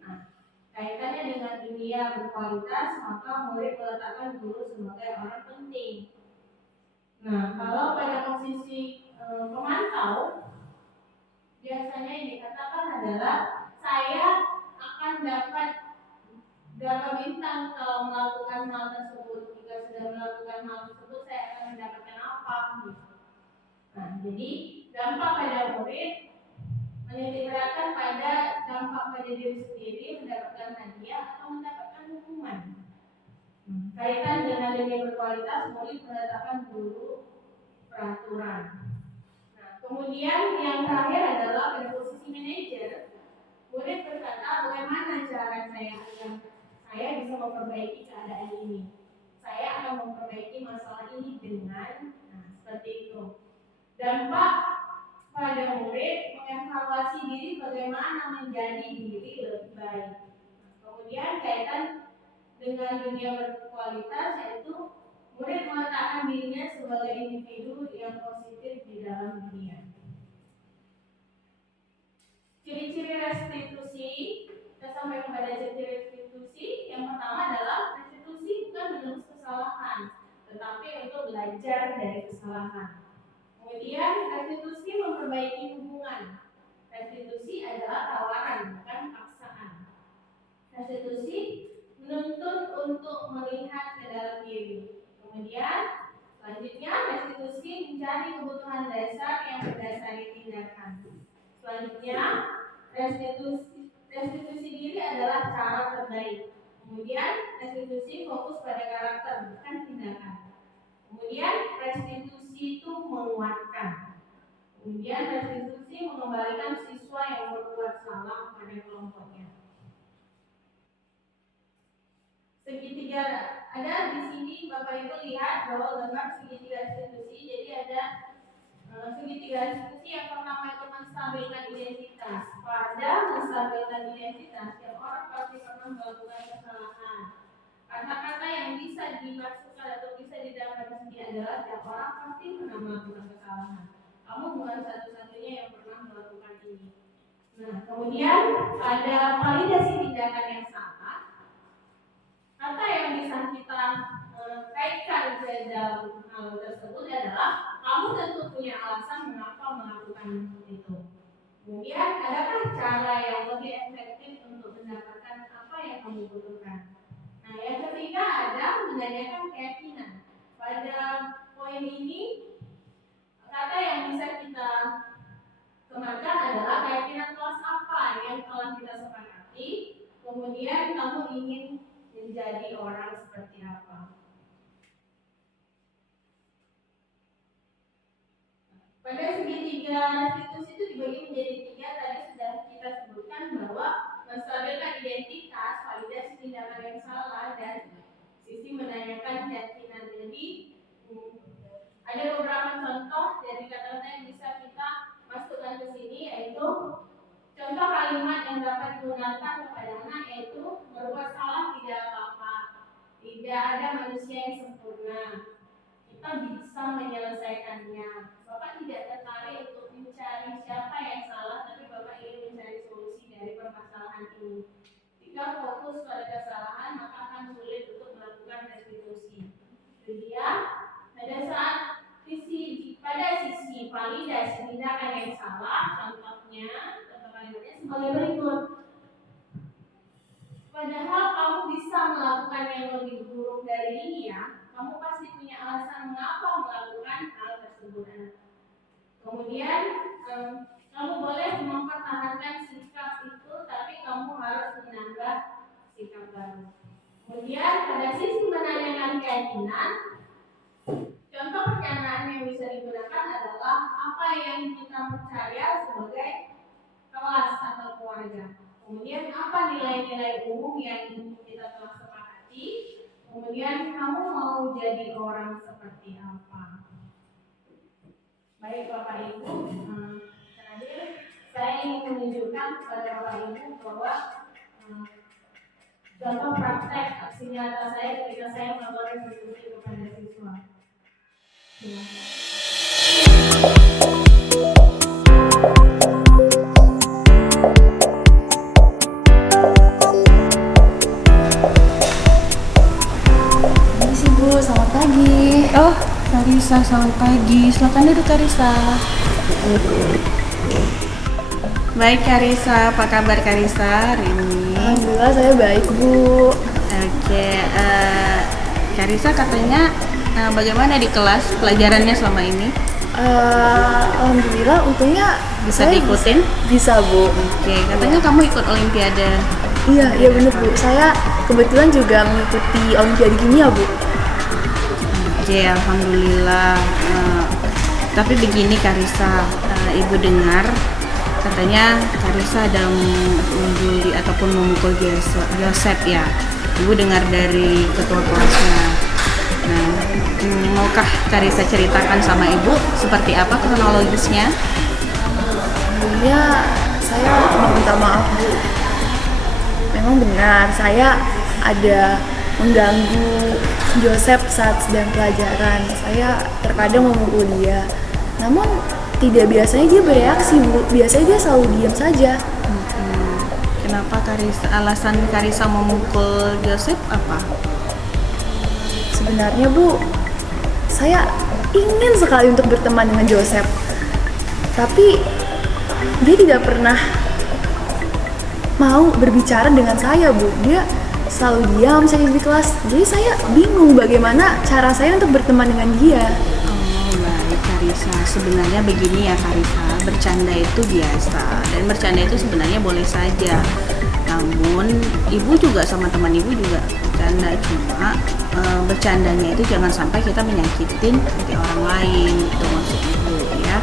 Nah, kaitannya dengan dunia berkualitas, maka murid meletakkan guru sebagai orang penting. Nah, kalau pada posisi pemantau, biasanya yang dikatakan adalah saya akan dapat berapa bintang kalau melakukan hal tersebut. Jika sudah melakukan hal tersebut, saya akan mendapatkan apa? Nah, jadi dampak pada murid menitikberatkan pada dampak pada diri sendiri, mendapatkan hadiah atau mendapatkan hukuman. Kaitan dengan dunia berkualitas, murid meletakkan guru peraturan. Nah, kemudian yang terakhir adalah pada posisi manajer, murid berkata bagaimana cara saya bisa memperbaiki keadaan ini. Saya akan memperbaiki masalah ini dengan, seperti itu. Dampak pada kepada murid mengevaluasi diri bagaimana menjadi diri lebih baik. Kemudian kaitan dengan dunia berkualitas yaitu murid meletakkan dirinya sebagai individu yang positif di dalam dunia. Ciri-ciri restitusi, kita sampai kepada ciri-ciri restitusi. Yang pertama adalah restitusi bukan menebus kesalahan, tetapi untuk belajar dari kesalahan. Kemudian restitusi memperbaiki hubungan. Restitusi adalah tawaran, bukan paksaan. Restitusi menuntun untuk melihat ke dalam diri. Kemudian selanjutnya restitusi mencari kebutuhan dasar yang berdasari tindakan. Selanjutnya restitusi diri adalah cara terbaik. Kemudian restitusi fokus pada karakter, bukan tindakan. Kemudian restitusi itu menguatkan. Kemudian restitusi mengembalikan siswa yang berbuat salah pada kelompoknya. Segitiga ada di sini, Bapak Ibu lihat bahwa gambar segitiga restitusi. Jadi ada segitiga restitusi. Yang pertama itu menstabilkan identitas. Pada menstabilkan identitas, setiap orang pasti pernah melakukan kesalahan. Kata-kata yang bisa dimasukkan atau bisa didapat di sini adalah setiap orang pasti pernah melakukan kesalahan. Kamu bukan satu-satunya yang pernah melakukan ini. Nah, kemudian ada validasi tindakan yang salah. Kata yang bisa kita kaitkan ke dalam hal tersebut adalah kamu tentu punya alasan mengapa melakukan itu. Kemudian adakah cara yang lebih efektif untuk mendapatkan apa yang kamu butuhkan? Nah, yang ketiga ada menanyakan keyakinan. Pada poin ini kata yang bisa kita kematkan adalah keyakinan kelas apa yang telah kita sepakati. Kemudian kamu ingin menjadi orang seperti apa. Pada segitiga restitusi itu dibagi menjadi 3. Tadi sudah kita sebutkan bahwa menstabilkan identitas, validasi tindakan yang salah, dan sisi menanyakan keyakinan. Jadi ada beberapa contoh dari kata-kata yang bisa kita masukkan ke sini, yaitu contoh kalimat yang dapat digunakan kepada anak yaitu berbuat salah tidak apa-apa, tidak ada manusia yang sempurna, kita bisa menyelesaikannya. Bapak tidak tertarik untuk mencari siapa yang salah, tapi Bapak ingin mencari solusi dari permasalahan ini. Jika fokus pada kesalahan, maka akan sulit untuk melakukan restitusi. Kemudian pada sisi validasi tindakan yang salah, contohnya sebagai berikut. Padahal kamu bisa melakukan yang lebih buruk dari ini ya, kamu pasti punya alasan mengapa melakukan hal tersebut. Kemudian kamu boleh mempertahankan sikap itu, tapi kamu harus menambah sikap baru. Kemudian pada sisi menanyakan keyakinan, contoh perkataan yang bisa digunakan adalah apa yang kita percaya sebagai kelas atau keluarga. Kemudian apa nilai-nilai umum yang kita telah sepakati. Kemudian kamu mau jadi orang seperti apa. Baik Bapak Ibu, terakhir saya ingin menunjukkan kepada Bapak Ibu bahwa contoh praktek aksi nyata saya ketika saya melakukan restitusi kepada siswa. Selamat pagi. Oh, Karisa, selamat pagi. Silakan duduk Karisa. Baik Karisa, apa kabar Karisa hari ini? Alhamdulillah saya baik Bu. Oke, Karisa katanya bagaimana di kelas pelajarannya selama ini? Alhamdulillah untungnya Bisa diikutin? Bisa Bu. Oke, katanya kamu ikut Olimpiade. Iya benar Bu. Saya kebetulan juga mengikuti Olimpiade Kimia Bu. Oke, alhamdulillah. Tapi begini Karisa, Ibu dengar katanya Karisa ada membuli ataupun memukul Joseph ya. Ibu dengar dari ketua kelasnya. Nah, maukah Karisa ceritakan sama Ibu seperti apa kronologisnya? Sebelumnya saya mau minta maaf Bu. Memang benar saya ada mengganggu Joseph saat sedang pelajaran. Saya terkadang memukul dia. Namun tidak biasanya dia bereaksi Bu. Biasanya dia selalu diam saja. Kenapa alasan Karisa memukul Joseph apa? Sebenarnya Bu, saya ingin sekali untuk berteman dengan Joseph. Tapi dia tidak pernah mau berbicara dengan saya Bu. Dia selalu diam saja di kelas. Jadi saya bingung bagaimana cara saya untuk berteman dengan dia. Oh baik Karisa, sebenarnya begini ya Karisa, bercanda itu biasa dan bercanda itu sebenarnya boleh saja. Namun ibu juga sama teman ibu juga bercanda, cuma bercandanya itu jangan sampai kita menyakitin hati orang lain, itu maksud ibu ya.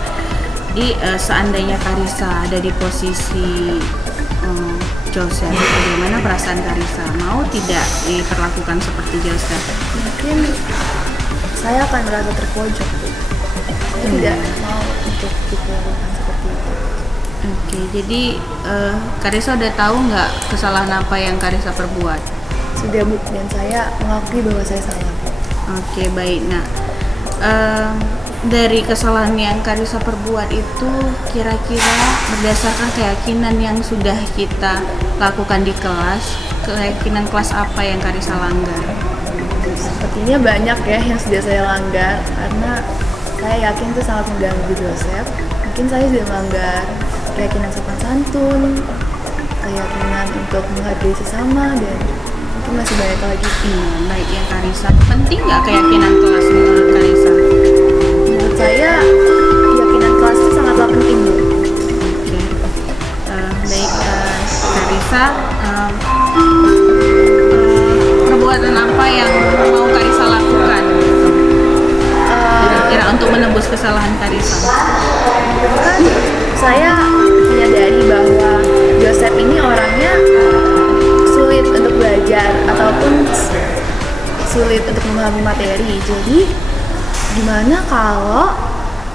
Jadi seandainya Karisa ada di posisi Joseph, bagaimana perasaan Karisa? Mau tidak diperlakukan seperti Joseph? Mungkin saya akan merasa terpojok Bu. Saya tidak mau untuk diperlakukan seperti itu. Oke, jadi Karisa udah tahu nggak kesalahan apa yang Karisa perbuat? Sudah Bu, dan saya mengakui bahwa saya salah. Oke, baik. Nah, dari kesalahan yang Karisa perbuat itu kira-kira berdasarkan keyakinan yang sudah kita lakukan di kelas, keyakinan kelas apa yang Karisa langgar? Sepertinya banyak ya yang sudah saya langgar, karena saya yakin itu sangat mengganggu Joseph. Mungkin saya sudah melanggar keyakinan sopan santun, keyakinan untuk menghargai sesama, dan mungkin masih banyak lagi. Baik ya Karisa, penting nggak keyakinan kelas menurut Karisa? Menurut saya keyakinan kelas itu sangatlah penting Bu. Oke. Baik Karisa, perbuatan apa yang mau Karisa lakukan kira-kira untuk menebus kesalahan Karisa? Kan saya menyadari bahwa Joseph ini orangnya sulit untuk belajar ataupun sulit untuk memahami materi. Jadi gimana kalau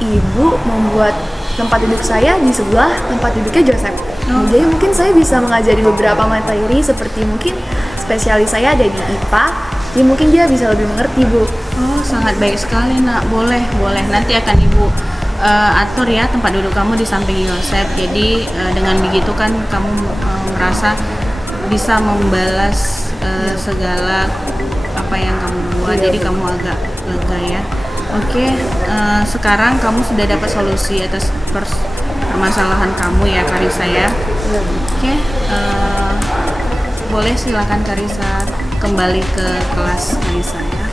ibu membuat tempat duduk saya di sebelah tempat duduknya Joseph? Jadi mungkin saya bisa mengajari beberapa materi, seperti mungkin spesialis saya ada di IPA, jadi mungkin dia bisa lebih mengerti Bu. Oh sangat baik sekali nak, boleh. Nanti akan ibu atur ya tempat duduk kamu di samping Joseph. Jadi dengan begitu kan kamu merasa bisa membalas segala apa yang kamu buat. Jadi kamu agak lega ya. Oke, sekarang kamu sudah dapat solusi atas permasalahan kamu ya Karisa ya. Oke, boleh silakan Karisa kembali ke kelas Karisa ya.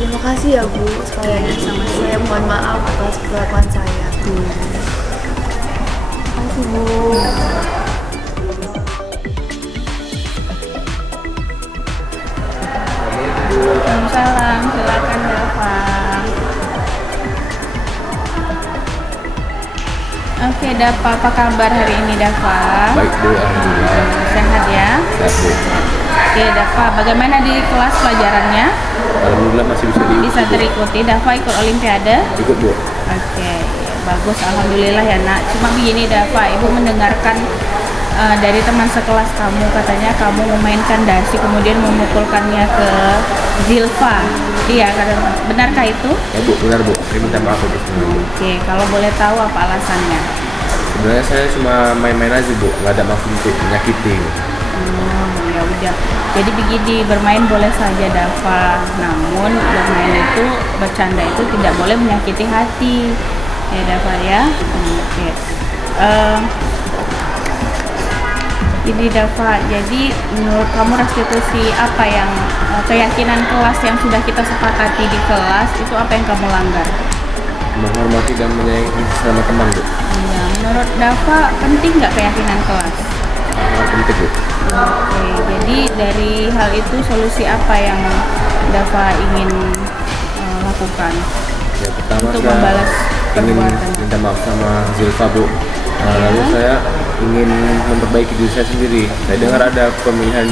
Terima kasih ya Bu, sekali lagi saya mohon maaf atas perlakuan saya. Terima kasih Bu. Salam, silakan Dava. Oke Dava, apa kabar hari ini Dava? Baik Bu, alhamdulillah. Sehat ya? Sehat Bu. Oke Dava, bagaimana di kelas pelajarannya? Alhamdulillah masih bisa diikuti. Bisa terikuti. Dava ikut olimpiade? Ikut Bu. Oke, bagus, alhamdulillah ya nak. Cuma begini Dava, ibu mendengarkan dari teman sekelas kamu, katanya kamu memainkan dasi kemudian memukulkannya ke Zilfa. Iya, benarkah itu? Ya Bu, benar Bu. Saya minta maaf Bu. Oke, kalau boleh tahu apa alasannya? Sebenarnya saya cuma main-main aja Bu, nggak ada maksud untuk menyakiti. Ya udah. Jadi begini, bermain boleh saja Dava, namun bermain itu, bercanda itu tidak boleh menyakiti hati. Ya Dava ya. Oke. Ini Dava, jadi menurut kamu restitusi apa yang keyakinan kelas yang sudah kita sepakati di kelas itu apa yang kamu langgar? Menghormati dan menyayangi sesama teman Bu. Ya, menurut Dava penting nggak keyakinan kelas? Penting Bu. Oke, jadi dari hal itu solusi apa yang Dava ingin lakukan? Ya pertama Untuk saya membalas ingin perbuatan. minta maaf sama Zilfa Bu. Lalu saya ingin memperbaiki diri saya sendiri. Saya dengar ada pemilihan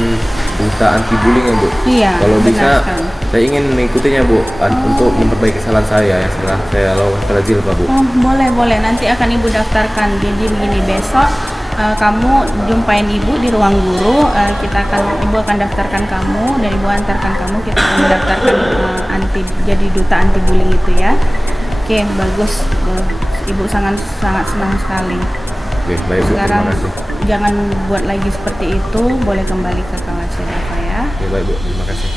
duta anti bullying ya Bu. Iya, Kalau benar bisa sekali. saya ingin mengikutinya Bu untuk memperbaiki kesalahan saya yang setelah saya lakukan secara jilbab Bu. Oh, boleh. Nanti akan Ibu daftarkan. Jadi begini, besok kamu jumpain Ibu di ruang guru. Ibu akan daftarkan kamu dan Ibu antarkan kamu. Kita akan mendaftarkan jadi duta anti bullying itu ya. Oke, bagus. Ibu sangat senang sekali. Oke, baik Bu. Sekarang Terima kasih. jangan buat lagi seperti itu. Boleh kembali ke kelas ya, Bapak ya. Oke, baik Bu. Terima kasih.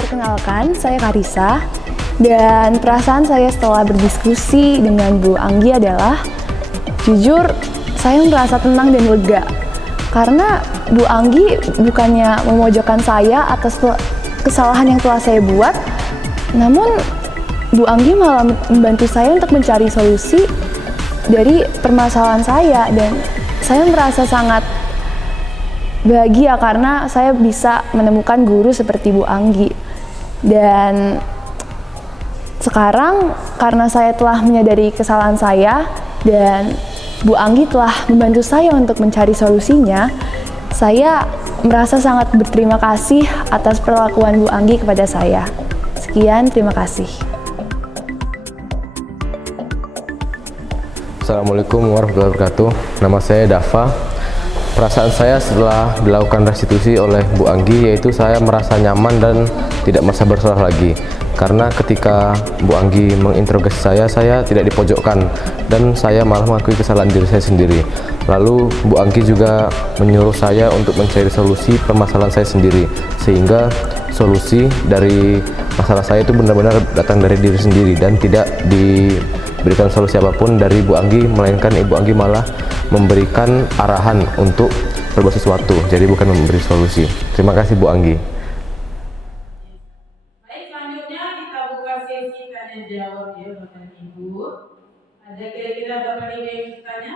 Perkenalkan, saya Karisa. Dan perasaan saya setelah berdiskusi dengan Bu Anggi adalah, jujur, saya merasa tenang dan lega. Karena Bu Anggi bukannya memojokkan saya atas kesalahan yang telah saya buat, namun Bu Anggi malah membantu saya untuk mencari solusi dari permasalahan saya. Dan saya merasa sangat bahagia karena saya bisa menemukan guru seperti Bu Anggi. Dan sekarang karena saya telah menyadari kesalahan saya dan Bu Anggi telah membantu saya untuk mencari solusinya, saya merasa sangat berterima kasih atas perlakuan Bu Anggi kepada saya. Sekian, terima kasih. Assalamualaikum warahmatullahi wabarakatuh. Nama saya Dava. Perasaan saya setelah dilakukan restitusi oleh Bu Anggi yaitu saya merasa nyaman dan tidak merasa bersalah lagi. Karena ketika Bu Anggi menginterogasi saya tidak dipojokkan dan saya malah mengakui kesalahan diri saya sendiri. Lalu Bu Anggi juga menyuruh saya untuk mencari solusi permasalahan saya sendiri, sehingga solusi dari masalah saya itu benar-benar datang dari diri sendiri dan tidak diberikan solusi apapun dari Bu Anggi, melainkan Ibu Anggi malah memberikan arahan untuk berbuat sesuatu, jadi bukan memberi solusi. Terima kasih Bu Anggi. Baik, selanjutnya kita buka sesi tanya jawab ya Bapak Ibu. Ada kira-kira berapa nih yang bertanya?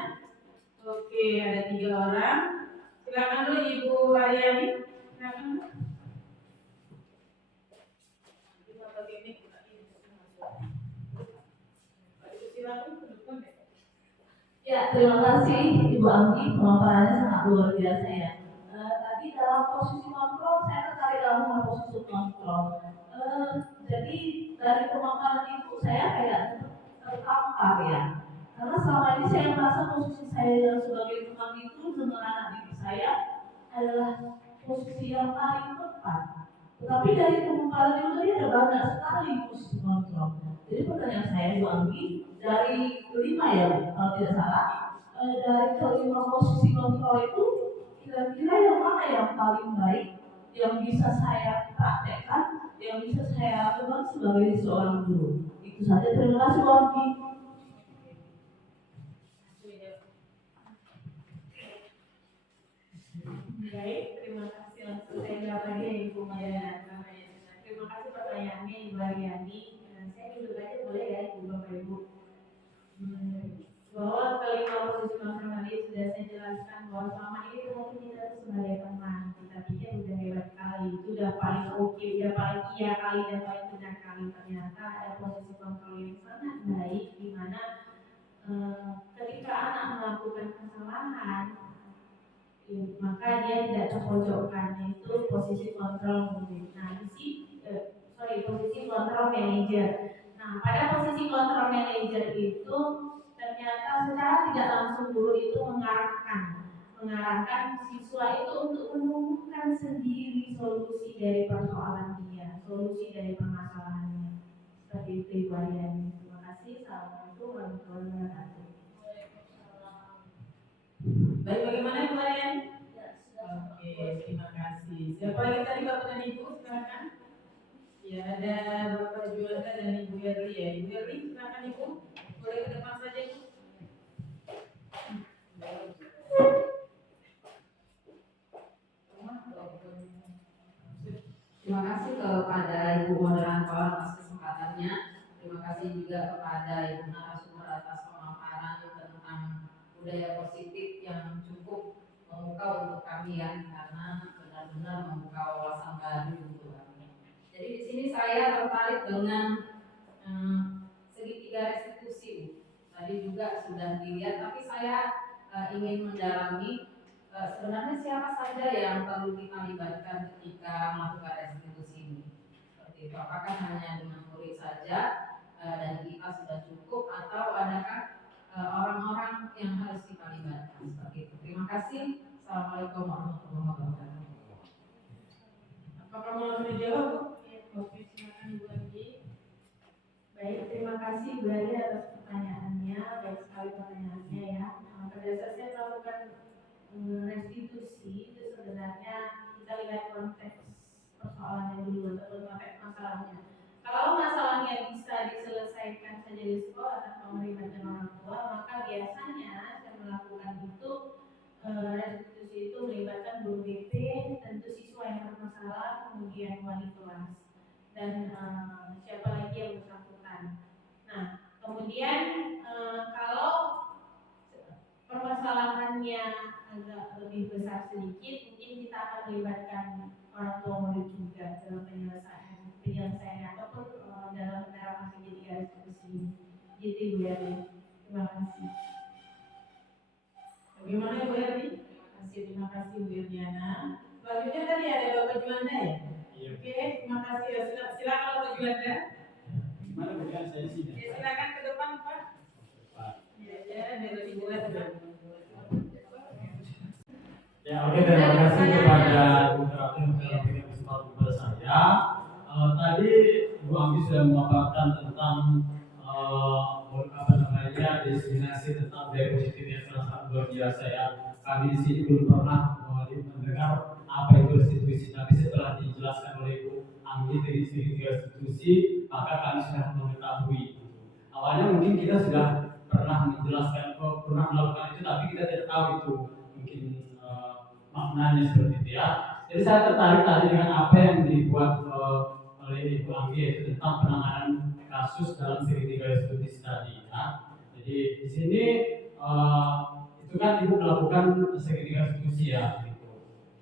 Oke, ada 3 orang. Silakan dulu Ibu Haryani. Silakan. Ya, terima kasih Ibu Anggi, pemaparannya sangat luar biasa ya. Tadi dalam posisi kontrol, saya tertarik dalam posisi kontrol. Jadi dari pemaparan itu saya kayak tertampar ya. Karena selama ini saya merasa posisi saya yang sebagai tukang itu dengan anak didik saya adalah posisi yang paling tepat. Tetapi dari pemaparan itu tadi ada banyak sekali posisi kontrol. Jadi pertanyaan saya Bu Anggi, dari 5 ya kalau tidak salah, dari kelima posisi kontrol itu kira-kira yang mana yang paling baik, yang bisa saya praktekkan, yang bisa saya lakukan sebagai seorang guru. Itu saja, terima kasih Bu Anggi. Baik, terima kasih. Langsung saya jawab lagi ya Ibu Maya. Terima kasih pertanyaannya Ibu Haryani. Saya duduk aja boleh ya Ibu Bapak Ibu. Bahwa kelima posisi kontrol tadi sudah saya jelaskan bahwa selama ini mungkin kita sebagai teman, kita pikir udah hebat kali, itu udah paling oke, udah paling iya kali dan paling benar kali. Ternyata ada posisi kontrol yang sangat baik di mana ketika anak melakukan kesalahan, maka dia tidak terpojokkan, itu posisi kontrol mungkin. Nah, posisi kontrol manager. Nah, pada posisi kontrol manager itu ternyata secara tidak langsung guru itu mengarahkan siswa itu untuk menemukan sendiri solusi dari persoalan dia, solusi dari permasalahannya. Seperti itu Ibu Haryani. Terima kasih. Assalamualaikum warahmatullahi wabarakatuh. Baik, bagaimana Ibu Haryani? Oke, terima kasih. Siapa lagi tadi Bapak dan Ibu? Silakan. Ya, ada Bapak Juanda dan Ibu Yerli ya. Ibu Yerli, silakan Ibu. Boleh ke depan saja Ibu. Terima kasih kepada Ibu moderator atas kesempatannya. Terima kasih juga kepada Ibu narasumber atas pemaparan tentang budaya positif yang cukup memukau untuk kami ya, karena benar-benar membuka wawasan baru untuk kami. Jadi di sini saya tertarik dengan segitiga restitusi. Tadi juga juga sudah dilihat, tapi saya ingin mendalami sebenarnya siapa saja yang perlu kita libatkan ketika melakukan restitusi ini. Seperti itu, apakah hanya dengan murid saja dan kita sudah cukup, atau adakah orang-orang yang harus kita libatkan? Seperti itu. Terima kasih. Assalamualaikum warahmatullahi wabarakatuh. Apakah mau dijawab? Oke, silakan Bu Anggi. Baik, terima kasih Bu Ari atas pertanyaannya. Baik sekali pertanyaannya ya. Pada saat saya melakukan restitusi itu sebenarnya kita lihat konteks persoalannya dulu atau konteks masalahnya. Kalau masalahnya bisa diselesaikan saja di sekolah tanpa melibatkan orang tua, maka biasanya saya melakukan itu restitusi itu melibatkan guru BP, tentu siswa yang bermasalah, kemudian wali kelas, dan siapa lagi yang bersangkutan. Nah, kemudian kalau permasalahannya agak lebih besar sedikit, mungkin kita akan melibatkan orang tua murid juga dalam penyelesaian ataupun dalam menerapkan jadi restitusi. Gitu Bu Yati. Terima kasih. Bagaimana Bu Erdi? Terima kasih Bu Irdiana. Selanjutnya tadi ada Bapak Juanda ya? Iya. Oke, terima kasih. Silakan Bapak Juanda. Gimana bukan saya di sini? Ya, silakan ke depan Pak. Ya, biar lebih jelas ya. Ya, oke, terima kasih kepada Bu Ratu yang telah memberikan kesempatan kepada saya. Tadi Bu Anggi sudah memaparkan tentang destinasi tentang budaya positif yang sangat luar biasa ya. Kami di sini belum pernah mendengar apa itu restitusi, tapi setelah dijelaskan oleh Bu Anggi dari segi restitusi, maka kami sudah mengetahui. Awalnya mungkin kita sudah pernah menjelaskan, pernah melakukan itu, tapi kita tidak tahu itu mungkin maknanya seperti itu ya. Jadi saya tertarik tadi dengan apa yang dibuat oleh Ibu Anggi, yaitu tentang penanganan kasus dalam segitiga restitusi tadi ya. Jadi di sini itu kan Ibu melakukan segitiga restitusi ya. Gitu.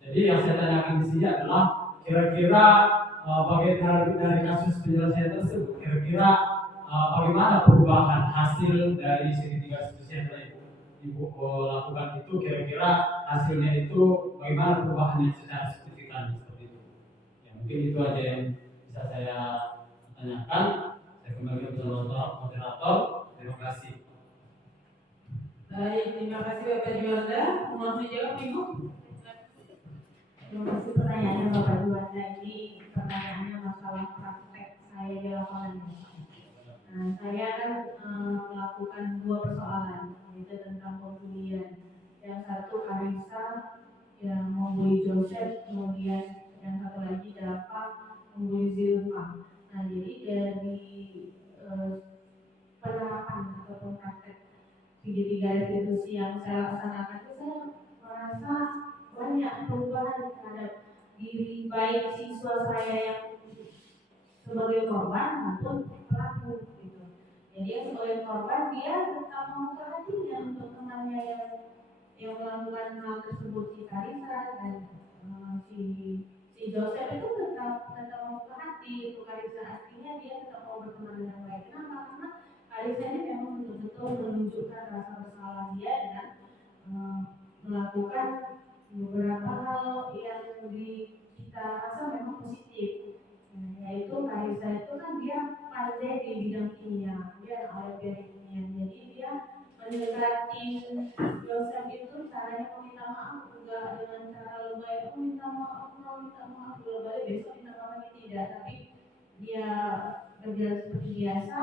Jadi yang saya tanyakan di sini adalah kira-kira bagaimana dari kasus penyelesaian tersebut, kira-kira bagaimana perubahan hasil dari segitiga restitusi yang telah Ibu lakukan itu, kira-kira hasilnya itu bagaimana perubahannya secara signifikan seperti itu. Ya, mungkin itu aja yang bisa saya tanyakan. Saya kembali ke moderator. Terima kasih. Baik, terima kasih Bapak Juanda. Mohon menjawab Ibu. Terima kasih pertanyaannya Bapak Juanda. Ini pertanyaannya masalah praktek saya di lapangan. Nah, saya akan melakukan dua persoalan, yaitu tentang pembulian. Yang satu Arisa yang membuli Joseph, kemudian yang satu lagi Dafa membuli Zilfa. Nah, jadi dari penerapan ataupun praktek segitiga restitusi yang saya laksanakan itu, saya merasa banyak perubahan terhadap diri baik siswa saya yang sebagai korban maupun pelaku gitu. Jadi yang sebagai korban dia tetap membuka hatinya untuk temannya yang melakukan hal tersebut, si Karisa dan si Joseph itu tetap membuka hati untuk Karisa, artinya dia tetap mau berteman dengan baik. Kenapa? Karena Karisa ini memang betul-betul menunjukkan rasa bersalah dia dengan melakukan beberapa hal yang kita rasa memang positif. Yaitu Karisa itu kan dia pandai di bidang kimia, dia ahli kimia, jadi dia mendekati Joseph itu caranya meminta maaf juga dengan cara lebay, minta maaf, lebay, besok minta maaf lagi, tidak, tapi dia berjalan seperti biasa,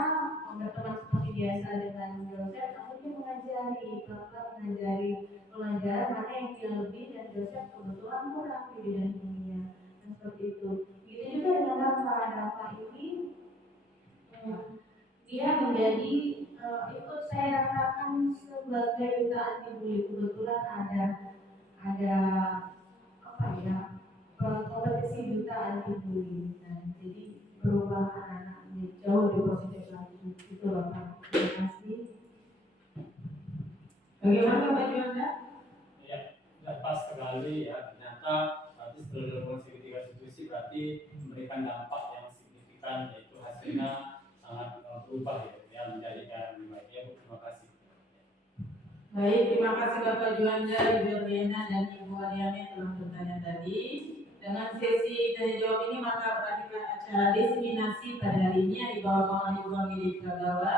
berteman seperti biasa dengan Joseph, kemudian mengajari, pelan-pelan mengajari pelajaran mana yang dia lebih, dan Joseph kebetulan kurang di bidang kimia, dan seperti itu. Begitu juga dengan Dafa ini, dia menjadi ikut saya rasakan sebagai duta anti bully. Kebetulan ada apa ya, kompetisi duta anti bully. Nah, jadi berubah anak jauh lebih positif lagi. Itu Bapak. Terima kasih. Bagaimana Pak Juanda? Ya, sudah pas sekali ya. Ternyata berarti setelah dilakukan segitiga restitusi berarti memberikan dampak yang signifikan, yaitu hasilnya sangat berubah ya, menjadi cara yang lebih baik. Ya, Bu, terima kasih. Baik, terima kasih Bapak Juanda, Ibu Erliana, dan Ibu Ariana yang telah bertanya tadi. Dengan sesi tanya jawab ini maka berakhirlah acara diseminasi pada hari ini yang dibawakan oleh Ibu Anggili Pragawa.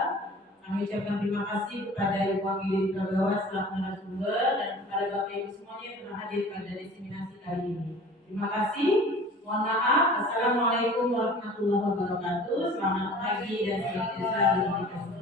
Kami ucapkan terima kasih kepada Ibu Anggili Pragawa selaku narasumber dan kepada Bapak Ibu semuanya yang telah hadir pada diseminasi kali ini. Terima kasih. Mohon maaf. Assalamualaikum warahmatullahi wabarakatuh. Selamat pagi dan sejahtera.